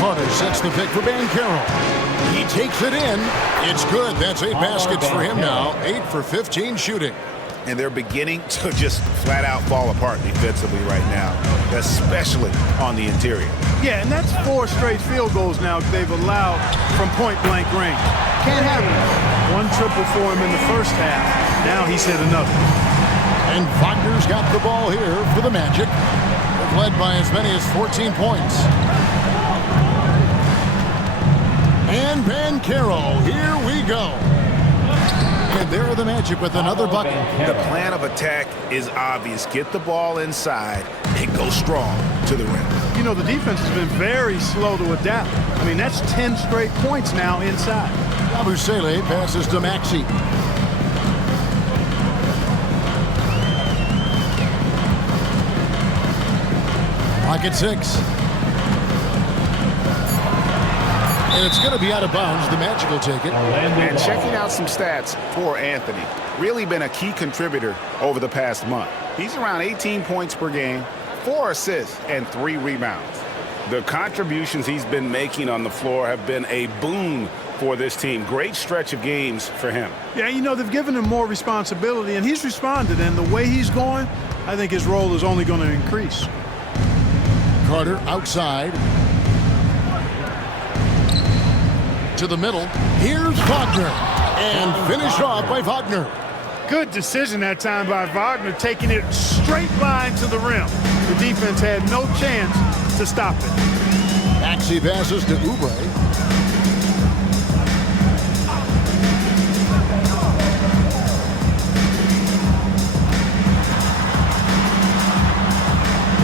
Carter sets the pick for Banchero. He takes it in. It's good. That's 8 baskets for him now. 8 for 15 shooting. And they're beginning to just flat out fall apart defensively right now, especially on the interior. Yeah, and that's 4 straight field goals now they've allowed from point-blank range. Can't have it. 1 triple for him in the first half. Now he's hit another. And Wagner's got the ball here for the Magic. have led by as many as 14 points. And Banchero, here we go. And there are the Magic with another bucket. The plan of attack is obvious. Get the ball inside and go strong to the rim. You know, the defense has been very slow to adapt. I mean, that's 10 straight points now inside. Yabusele passes to Maxey. Pocket 6. And it's going to be out of bounds. The Magic will take it. And checking out some stats for Anthony. Really been a key contributor over the past month. He's around 18 points per game, 4 assists, and 3 rebounds. The contributions he's been making on the floor have been a boon for this team. Great stretch of games for him. Yeah, you know, they've given him more responsibility, and he's responded. And the way he's going, I think his role is only going to increase. Carter outside. To the middle. Here's Wagner. And finished off by Wagner. Good decision that time by Wagner, taking it straight line to the rim. The defense had no chance to stop it. Maxey passes to Oubre.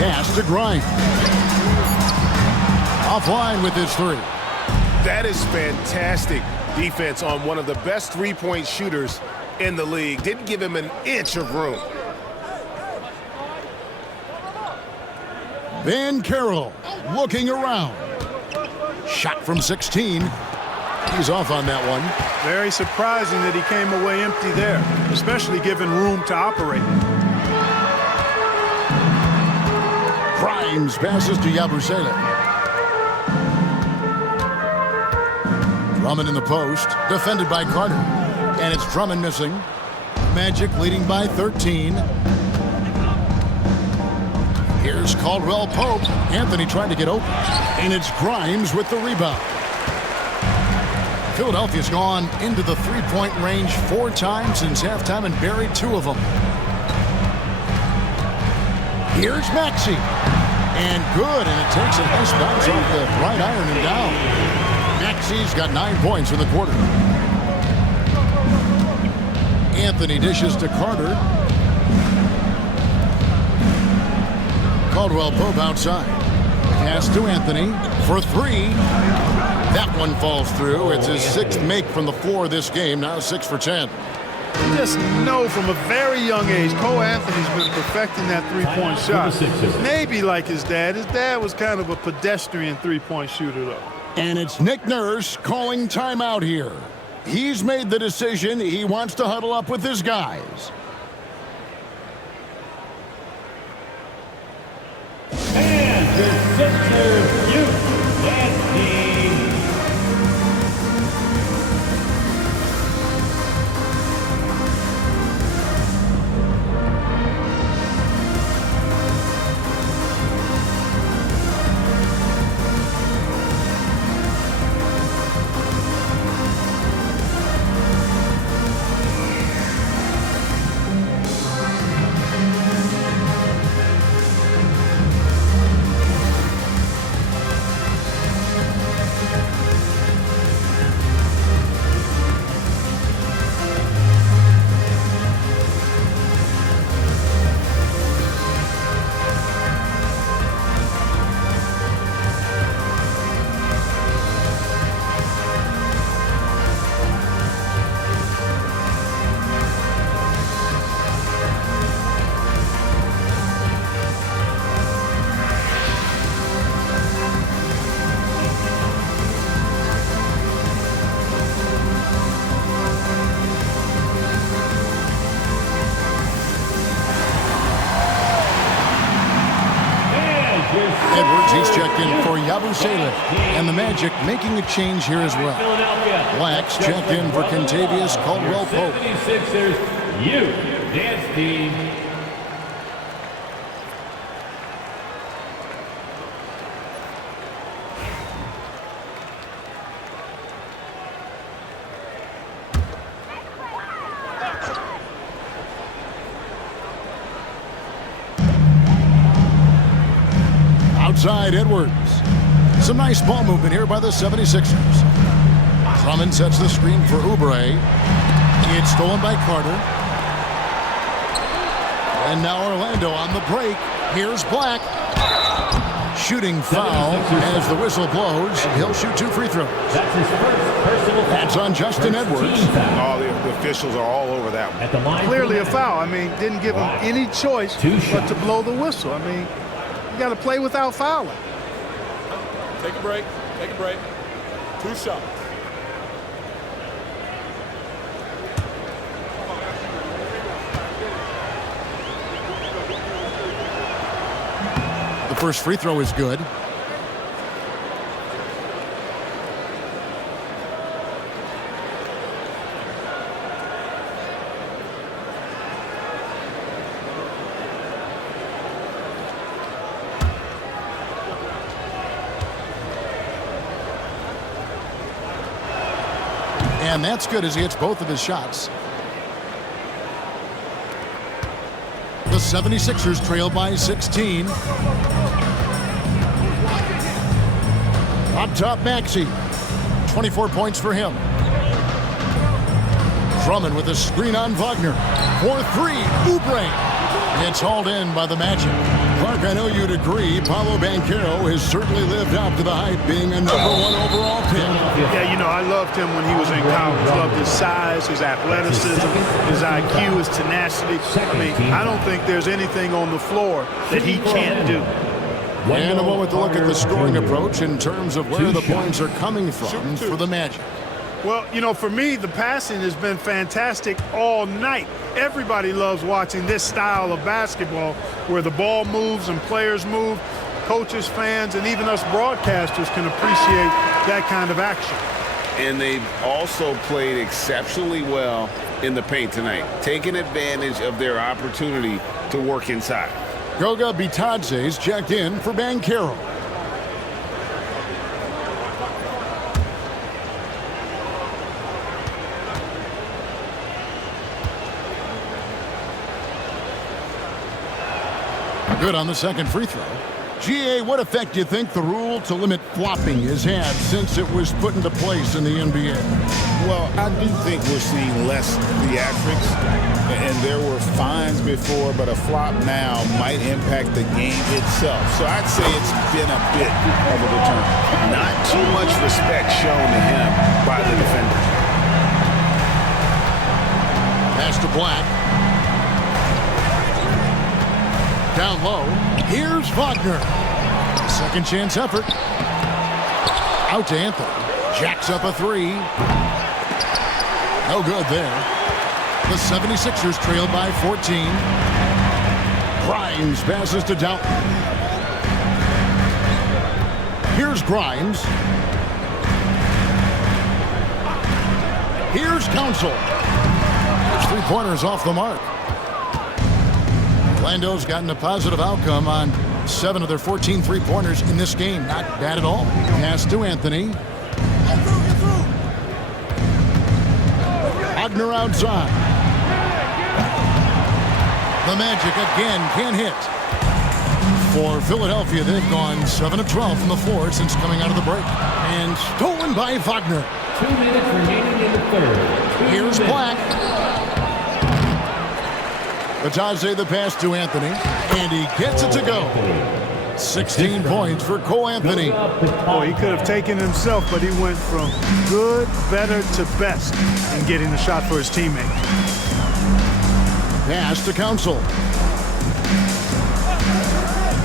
Pass to Grimes. Offline with his 3. That is fantastic defense on one of the best three-point shooters in the league. Didn't give him an inch of room. Banchero looking around. Shot from 16. He's off on that one. Very surprising that he came away empty there, especially given room to operate. Grimes passes to Yabusele. Drummond in the post, defended by Carter. And it's Drummond missing. Magic leading by 13. Here's Caldwell Pope. Anthony trying to get open. And it's Grimes with the rebound. Philadelphia's gone into the three-point range 4 times since halftime and buried 2 of them. Here's Maxey. And good, and it takes a nice bounce off the right iron and down. Maxey's got 9 points in the quarter. Anthony dishes to Carter. Caldwell Pope outside. Pass to Anthony for 3. That one falls through. It's his 6th make from the floor this game. Now 6 for 10. You just know from a very young age, Cole Anthony's been perfecting that three-point shot. Maybe like his dad. His dad was kind of a pedestrian three-point shooter, though. And it's Nick Nurse calling timeout here. He's made the decision. He wants to huddle up with his guys. And your Sixers youth dance team. He's checked in for Yabusele. And the Magic making a change here as well. Blacks checked in for Kentavious Caldwell-Pope. 76ers youth dance team. Inside Edwards. Some nice ball movement here by the 76ers. Drummond sets the screen for Oubre. It's stolen by Carter. And now Orlando on the break. Here's Black. Shooting foul as the whistle blows. He'll shoot 2 free throws. That's his first personal foul. That's on Justin Edwards. All the officials are all over that one. At the line Clearly a foul. I mean, didn't give him any choice but to blow the whistle. I mean, you got to play without fouling. Take a break. Take a break. 2 shots. The first free throw is good. And that's good as he hits both of his shots. The 76ers trail by 16. Up top, Maxey. 24 points for him. Drummond with a screen on Wagner. 4-3, Oubre. It's hauled in by the Magic. Clark, I know you'd agree, Paolo Banchero has certainly lived up to the hype, being a #1 overall pick. Yeah, you know, I loved him when he was in college. Loved his size, his athleticism, his IQ, his tenacity. I mean, I don't think there's anything on the floor that he can't do. And a moment to look at the scoring approach in terms of where the points are coming from for the Magic. Well, you know, for me, the passing has been fantastic all night. Everybody loves watching this style of basketball where the ball moves and players move. Coaches, fans, and even us broadcasters can appreciate that kind of action. And they've also played exceptionally well in the paint tonight, taking advantage of their opportunity to work inside. Goga Bitadze's checked in for Banchero. Good on the second free throw. GA, what effect do you think the rule to limit flopping has had since it was put into place in the NBA? Well, I do think we're seeing less theatrics, and there were fines before, but a flop now might impact the game itself. So I'd say it's been a bit of a deterrent. Not too much respect shown to him by the defender. Pass to Black. Down low. Here's Wagner. Second chance effort. Out to Anthony. Jacks up a 3. No good there. The 76ers trailed by 14. Grimes passes to Doughton. Here's Grimes. Here's Council. There's 3-pointers off the mark. Orlando's gotten a positive outcome on 7 of their 14 3-pointers in this game. Not bad at all. Pass to Anthony. Wagner outside. The Magic again can't hit. For Philadelphia, they've gone 7 of 12 from the floor since coming out of the break. And stolen by Wagner. 2 minutes remaining in the third. Here's Black. Bitadze the pass to Anthony, and he gets it to go. 16 points for Cole Anthony. Boy, he could have taken himself, but he went from good, better to best in getting the shot for his teammate. Pass to Council.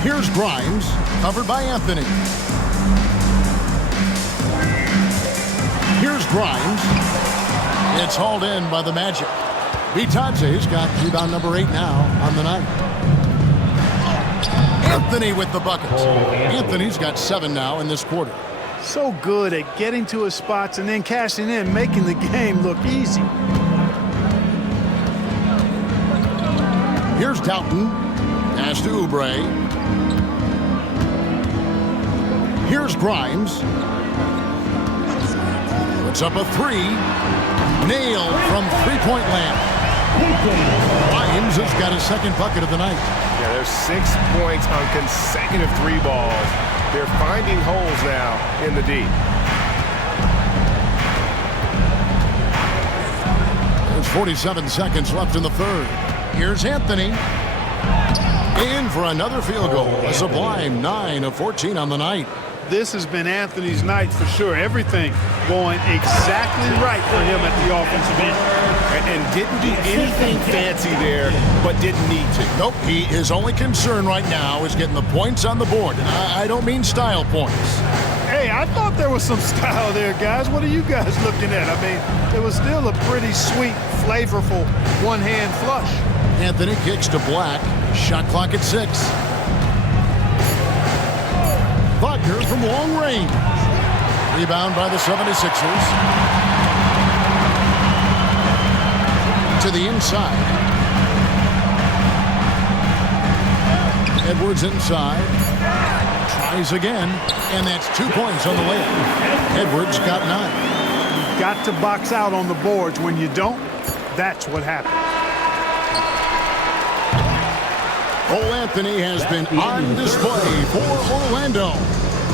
Here's Grimes, covered by Anthony. Here's Grimes. It's hauled in by the Magic. Bitadze's got rebound number 8 now on the night. Anthony with the bucket. Anthony's got 7 now in this quarter. So good at getting to his spots and then cashing in, making the game look easy. Here's Doughton. Pass to Oubre. Here's Grimes. Puts up a 3. Nailed from 3-point land. Grimes has got his second bucket of the night. Yeah, There's 6 points on consecutive 3 balls. They're finding holes now in the D. There's 47 seconds left in the third. Here's Anthony. In for another field goal. A sublime 9 of 14 on the night. This has been Anthony's night for sure. Everything going exactly right for him at the offensive end. And didn't do anything fancy there, but didn't need to. Nope, his only concern right now is getting the points on the board. And I don't mean style points. Hey, I thought there was some style there, guys. What are you guys looking at? I mean, it was still a pretty sweet, flavorful one-hand flush. Anthony kicks to Black. Shot clock at 6. Wagner from long range. Rebound by the 76ers. To the inside. Edwards inside. Tries again. And that's 2 points on the layup. Edwards got 9. You've got to box out on the boards. When you don't, that's what happens. Cole Anthony has been on display for Orlando.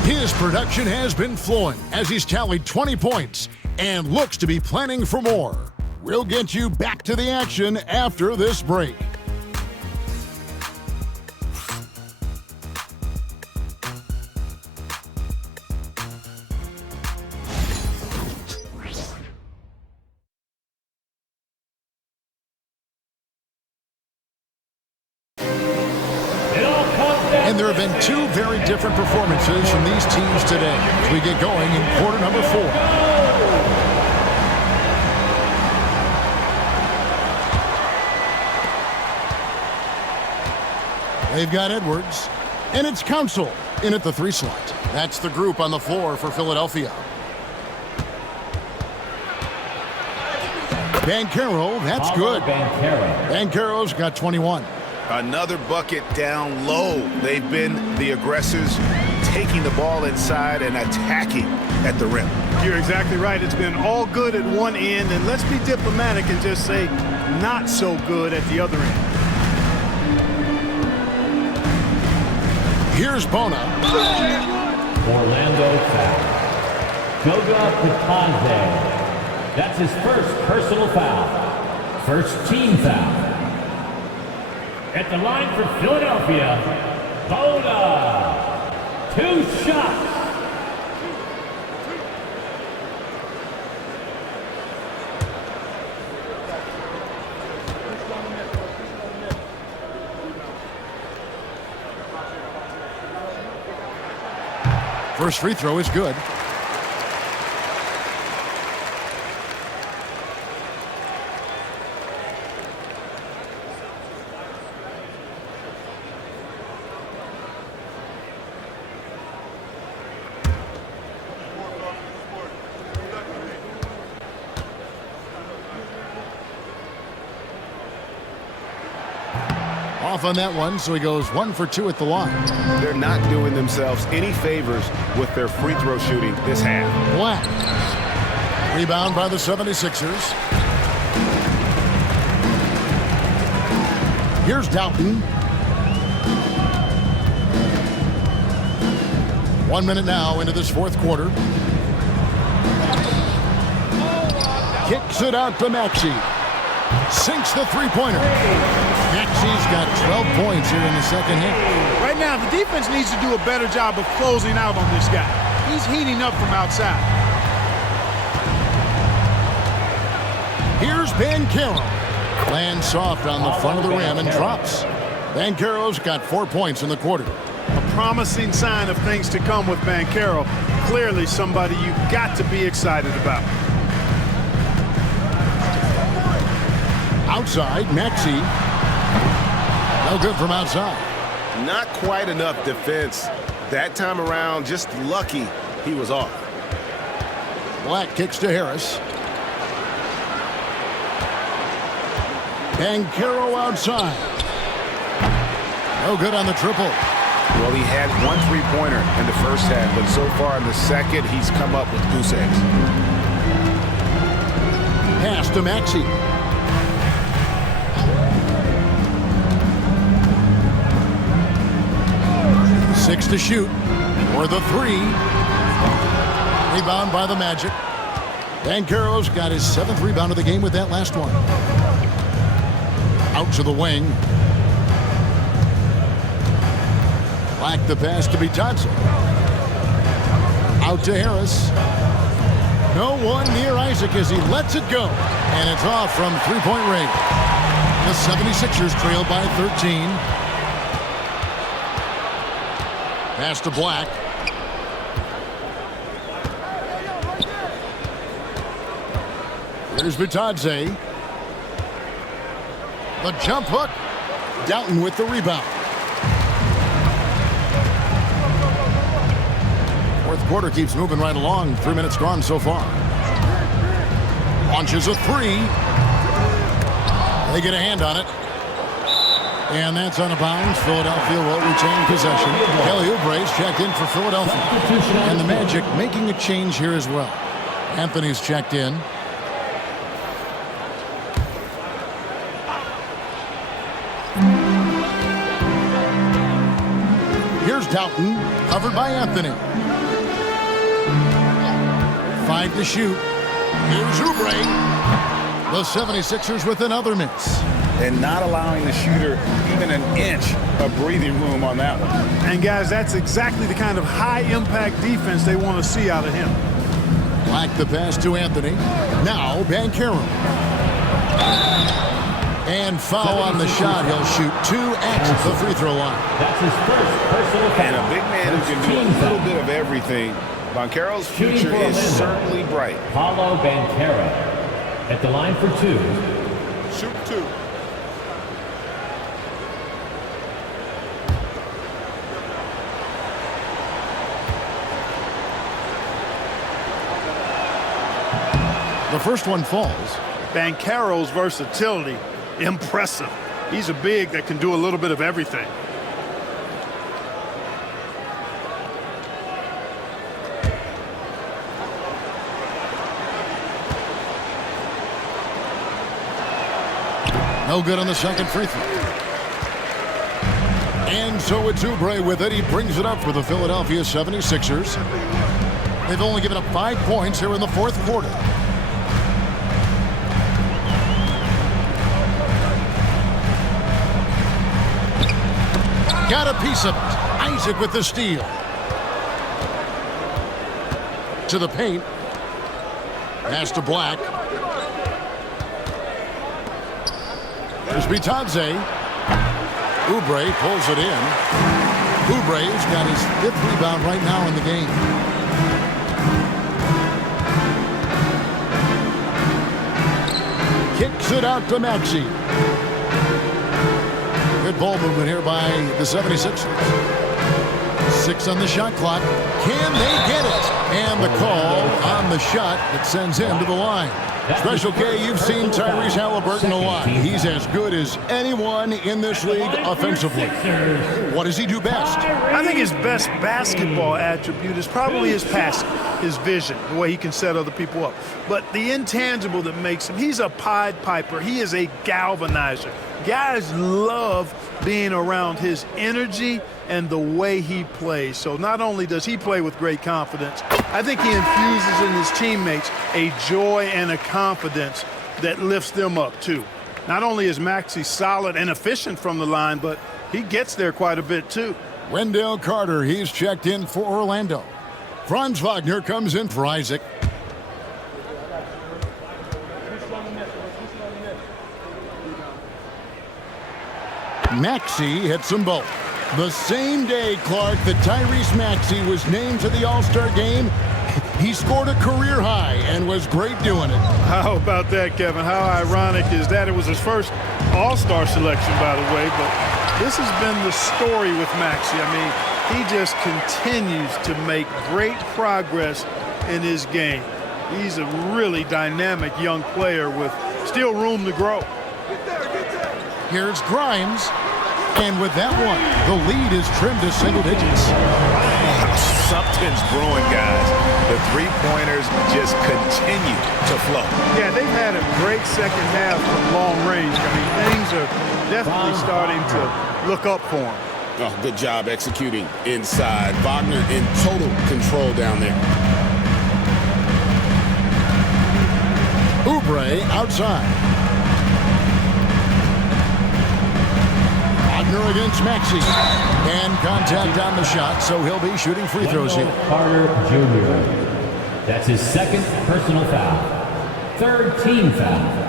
His production has been flowing as he's tallied 20 points and looks to be planning for more. We'll get you back to the action after this break. And there have been 2 very different performances from these teams today as we get going in quarter number 4. They've got Edwards, and it's Council in at the 3 slot. That's the group on the floor for Philadelphia. Banchero, that's good. Banchero's got 21. Another bucket down low. They've been the aggressors, taking the ball inside and attacking at the rim. You're exactly right. It's been all good at one end, and let's be diplomatic and just say not so good at the other end. Here's Bona. Orlando foul. Goga Kataze. That's his first personal foul. First team foul. At the line for Philadelphia, Bona. 2 shots. First free throw is good. Off on that one, so he goes 1 for 2 at the line. They're not doing themselves any favors with their free throw shooting this half. Black. Rebound by the 76ers. Here's Doughton. 1 minute now into this 4th quarter. Kicks it out to Maxey. Sinks the three-pointer. Maxey's got 12 points here in the second half. Right now, the defense needs to do a better job of closing out on this guy. He's heating up from outside. Here's Banchero. Lands soft on the front of the rim and drops. Banchero's got 4 points in the quarter. A promising sign of things to come with Banchero. Clearly somebody you've got to be excited about. Outside, Maxey. No good from outside. Not quite enough defense. That time around, just lucky he was off. Black kicks to Harris. Banchero outside. No good on the triple. Well, he had 1 3-pointer in the first half, but so far in the second, he's come up with goose eggs. Pass to Maxey. 6 to shoot for the 3. Rebound by the Magic. Banchero's got his 7th rebound of the game with that last one. Out to the wing. Black the pass to Bitadze. Out to Harris. No one near Isaac as he lets it go. And it's off from three-point range. The 76ers trail by 13. Pass to Black. Here's Bitadze. The jump hook. Doughton with the rebound. Fourth quarter keeps moving right along. 3 minutes gone so far. Launches a 3. They get a hand on it. And that's out of bounds. Philadelphia will retain possession. Kelly Oubre's checked in for Philadelphia. And the Magic making a change here as well. Anthony's checked in. Here's Doughton, covered by Anthony. 5 to shoot. Here's Oubre. The 76ers with another miss. And not allowing the shooter even an inch of breathing room on that one. And guys, that's exactly the kind of high-impact defense they want to see out of him. Black the pass to Anthony. Now Banchero. And foul on the shot. He'll shoot 2 at the free throw line. That's his first personal foul. And a big man who can do a little bit of everything. Banchero's future is certainly bright. Paolo Banchero at the line for 2. Shoot 2. The first one falls. Banchero's versatility, impressive. He's a big that can do a little bit of everything. No good on the second free throw. And so it's Oubre with it. He brings it up for the Philadelphia 76ers. They've only given up 5 points here in the fourth quarter. Got a piece of it. Isaac with the steal. To the paint. Pass to Black. There's Bitadze. Oubre pulls it in. Oubre's got his 5th rebound right now in the game. Kicks it out to Maxey. Good ball movement here by the 76ers. 6 on the shot clock. Can they get it? And the call on the shot that sends him to the line. Special K, you've seen Tyrese Halliburton a lot. He's as good as anyone in this league offensively. What does he do best? I think his best basketball attribute is probably his passing, his vision, the way he can set other people up. But the intangible that makes him, he's a Pied Piper. He is a galvanizer. Guys love being around his energy and the way he plays. So not only does he play with great confidence, I think he infuses in his teammates a joy and a confidence that lifts them up too. Not only is Maxey solid and efficient from the line, but he gets there quite a bit too. Wendell Carter, he's checked in for Orlando. Franz Wagner comes in for Isaac. Maxey hits them both. The same day, Clark, that Tyrese Maxey was named to the All-Star game, he scored a career high and was great doing it. How about that, Kevin? How ironic is that? It was his first All-Star selection, by the way, but this has been the story with Maxey. I mean, he just continues to make great progress in his game. He's a really dynamic young player with still room to grow. Here's Grimes. And with that one, the lead is trimmed to single digits. Something's brewing, guys. The three-pointers just continue to flow. Yeah, they've had a great second half from long range. I mean, things are definitely starting to look up for them. Oh, good job executing inside. Wagner in total control down there. Oubre outside. Wagner against Maxey. And contact on the shot, so he'll be shooting free throws here. Carter Jr. That's his second personal foul. Third team foul.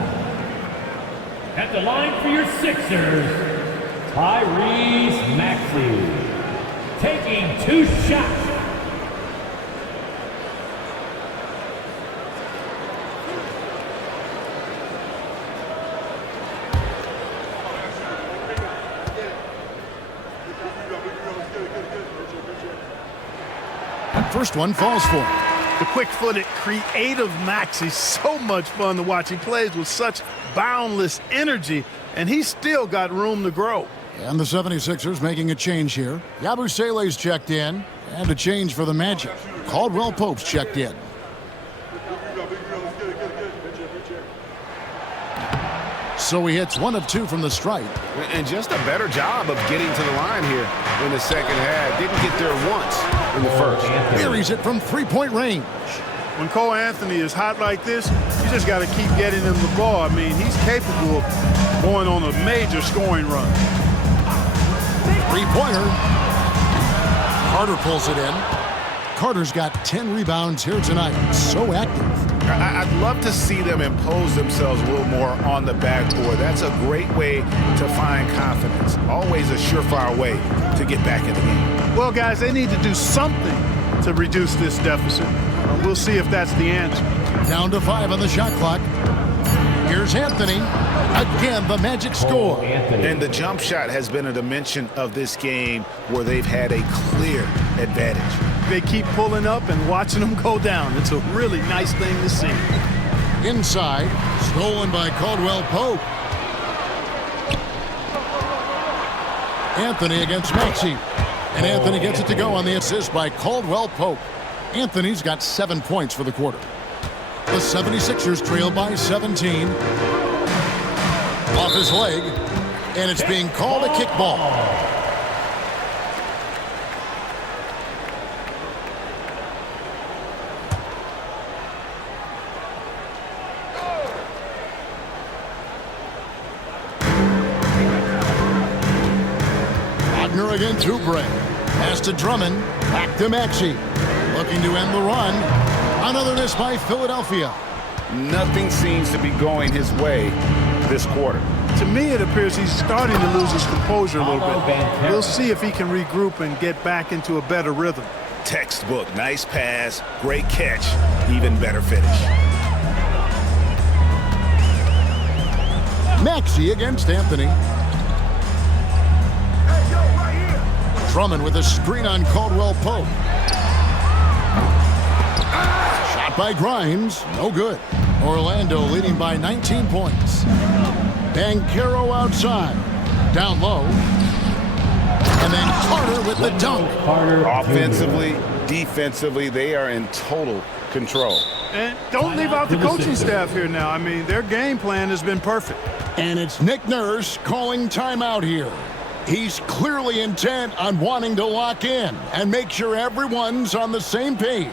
At the line for your Sixers, Tyrese Maxey. Taking 2 shots. First one falls for him. The quick-footed, creative Maxey, so much fun to watch. He plays with such boundless energy, and he's still got room to grow. And the 76ers making a change here. Yabusele's checked in, and a change for the Magic. Caldwell Pope's checked in. So he hits 1 of 2 from the stripe. And just a better job of getting to the line here in the second half. Didn't get there once in the first. Buries it from 3-point range. When Cole Anthony is hot like this, you just got to keep getting him the ball. I mean, he's capable of going on a major scoring run. 3-pointer. Carter pulls it in. Carter's got 10 rebounds here tonight. So active. I'd love to see them impose themselves a little more on the backboard. That's a great way to find confidence. Always a surefire way to get back in the game. Well, guys, they need to do something to reduce this deficit. We'll see if that's the answer. Down to 5 on the shot clock. Here's Anthony. Again, the Magic score. And the jump shot has been a dimension of this game where they've had a clear advantage. They keep pulling up and watching them go down. It's a really nice thing to see. Inside, stolen by Caldwell Pope. Anthony against Maxey. And Anthony gets it to go on the assist by Caldwell Pope. Anthony's got 7 points for the quarter. The 76ers trail by 17. Off his leg, and it's being called a kickball. Wagner against Oubre. Pass to Drummond. Back to Maxey. Looking to end the run. Another miss by Philadelphia. Nothing seems to be going his way this quarter. To me, it appears he's starting to lose his composure a little bit. We'll see if he can regroup and get back into a better rhythm. Textbook. Nice pass. Great catch. Even better finish. Maxey against Anthony. Drummond with a screen on Caldwell Pope. Shot by Grimes. No good. Orlando leading by 19 points. Banchero outside. Down low. And then Carter with the dunk. Offensively, defensively, they are in total control. And don't leave out the coaching staff here now. I mean, their game plan has been perfect. And it's Nick Nurse calling timeout here. He's clearly intent on wanting to lock in and make sure everyone's on the same page.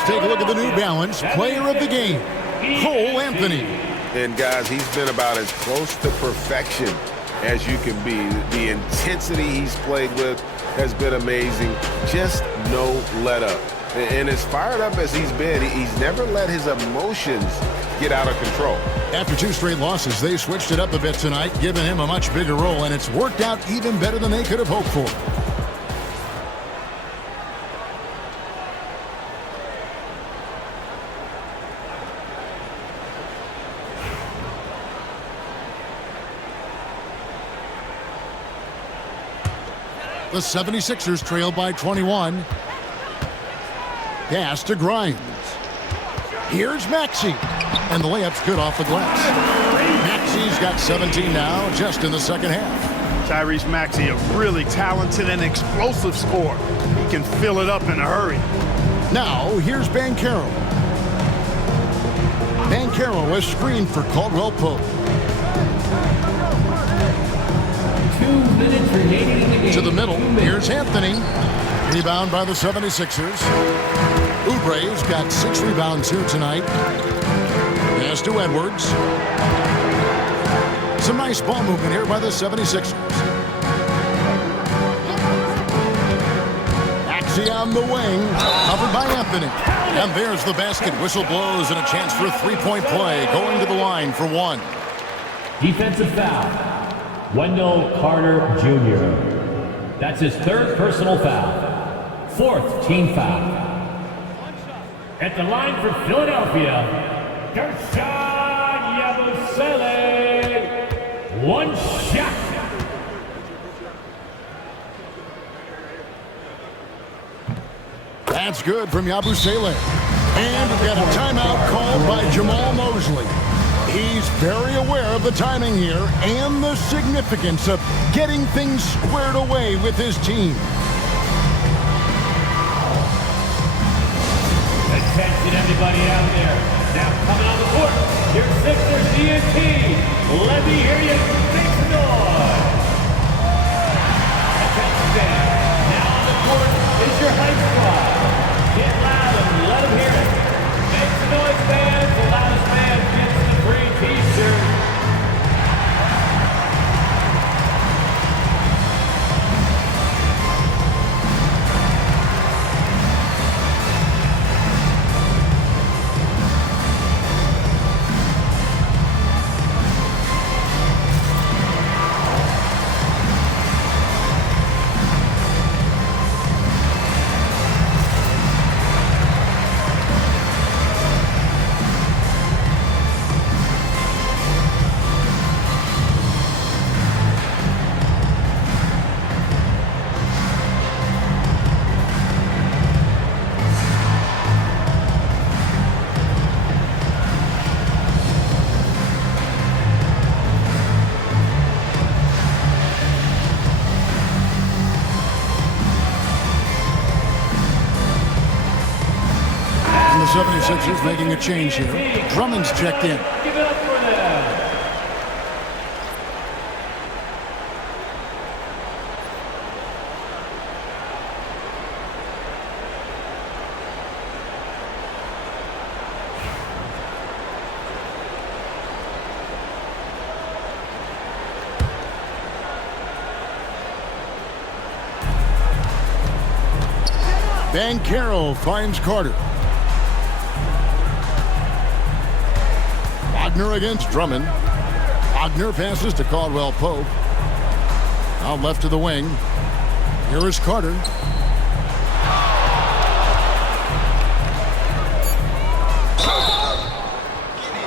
Let's take a look at the New Balance player of the game, Cole Anthony. And guys, he's been about as close to perfection as you can be. The intensity he's played with has been amazing. Just no let up. And as fired up as he's been, he's never let his emotions get out of control. After 2 straight losses, they switched it up a bit tonight, giving him a much bigger role, and it's worked out even better than they could have hoped for. The 76ers trail by 21. Pass to Grimes. Here's Maxey. And the layup's good off the glass. Maxey's got 17 now, just in the second half. Tyrese Maxey, a really talented and explosive scorer. He can fill it up in a hurry. Now, here's Banchero. Banchero is screened for Caldwell Pope. 2 minutes remaining in the game. To the middle, here's Anthony. Rebound by the 76ers. Oubre's got 6 rebounds here tonight. Pass to Edwards. Some nice ball movement here by the 76ers. Maxey on the wing, covered by Anthony. And there's the basket. Whistle blows and a chance for a 3-point play. Going to the line for 1. Defensive foul. Wendell Carter Jr. That's his 3rd personal foul. 4th team foul. At the line for Philadelphia, Gershon Yabusele. 1 shot. That's good from Yabusele. And we've got a timeout called by Jamal Mosley. He's very aware of the timing here and the significance of getting things squared away with his team. Attention everybody out there. Now coming on the court, your Sixers DNT. Let me hear you make some noise. Attention fans. Now on the court is your hype squad. Get loud and let them hear it. Make some noise, fans. The loudest man gets the free t-shirt. And the 76ers making a change here. Drummond's checked in. Give it up for them. Banchero finds Carter. Wagner against Drummond. Wagner passes to Caldwell Pope. Out left to the wing. Here is Carter.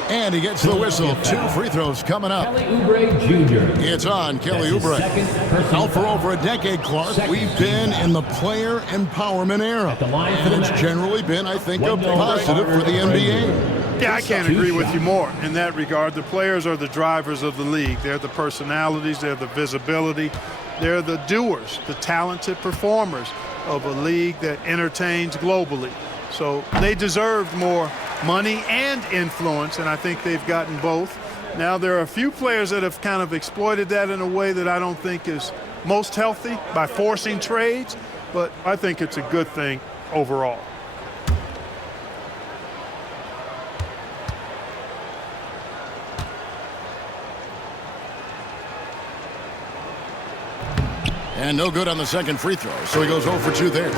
And he gets the whistle. 2 free throws coming up. Kelly Oubre Jr. It's on Kelly Oubre. Now for over a decade, Clark, we've been in the player empowerment era. And it's generally been, I think, a positive for the NBA. Yeah, I can't agree with you more in that regard. The players are the drivers of the league. They're the personalities. They're the visibility. They're the doers, the talented performers of a league that entertains globally. So they deserved more money and influence, and I think they've gotten both. Now, there are a few players that have kind of exploited that in a way that I don't think is most healthy by forcing trades, but I think it's a good thing overall. And no good on the second free throw, so he goes 0 for 2 there.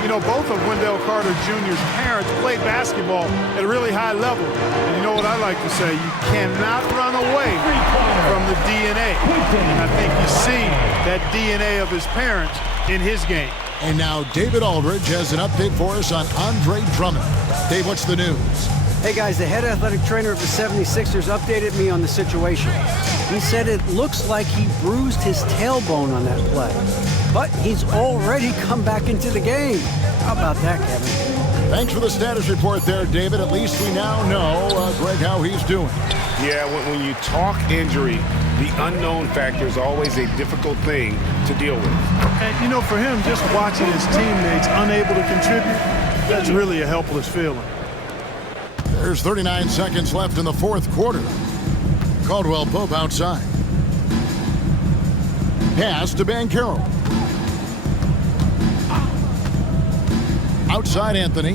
You know, both of Wendell Carter Jr.'s parents played basketball at a really high level. And you know what I like to say? You cannot run away from the DNA. And I think you see that DNA of his parents in his game. And now David Aldridge has an update for us on Andre Drummond. Dave, what's the news? Hey guys, the head athletic trainer of the 76ers updated me on the situation. He said it looks like he bruised his tailbone on that play, but he's already come back into the game. How about that, Kevin? Thanks for the status report there, David. At least we now know, Greg, how he's doing. Yeah, when you talk injury, the unknown factor is always a difficult thing to deal with. And, you know, for him, just watching his teammates unable to contribute, that's really a helpless feeling. There's 39 seconds left in the fourth quarter. Caldwell Pope outside. Pass to Banchero. Outside Anthony.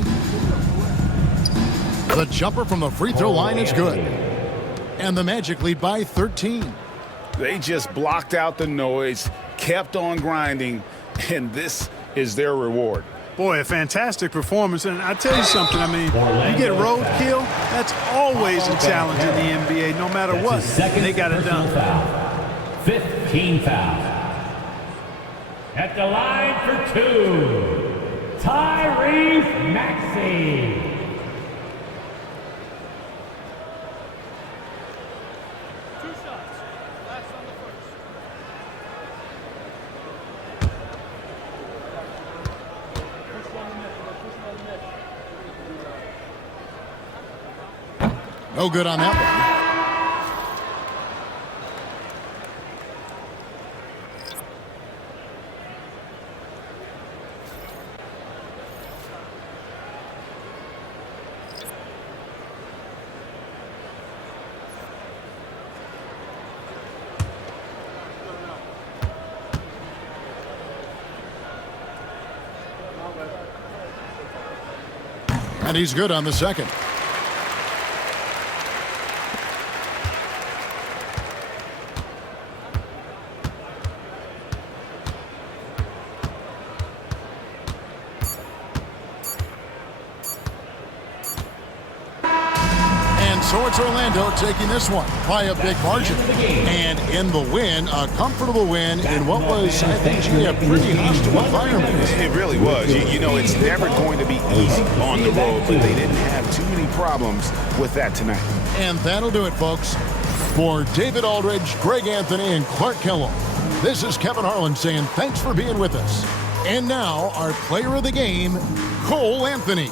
The jumper from the free throw line is good. And the Magic lead by 13. They just blocked out the noise, kept on grinding, and this is their reward. Boy, a fantastic performance. And I tell you something, I mean, you get roadkill, that's always a challenge in the NBA, no matter what. They got it done. 15 fouls. At the line for 2, Tyrese Maxey. No good on that one. And he's good on the second. So it's Orlando taking this one by a big margin. And in the win, a comfortable win in what was, I think, a pretty hostile environment. It really was. You know, it's never going to be easy on the road, but they didn't have too many problems with that tonight. And that'll do it, folks. For David Aldridge, Greg Anthony, and Clark Kellogg, this is Kevin Harlan saying thanks for being with us. And now, our player of the game, Cole Anthony.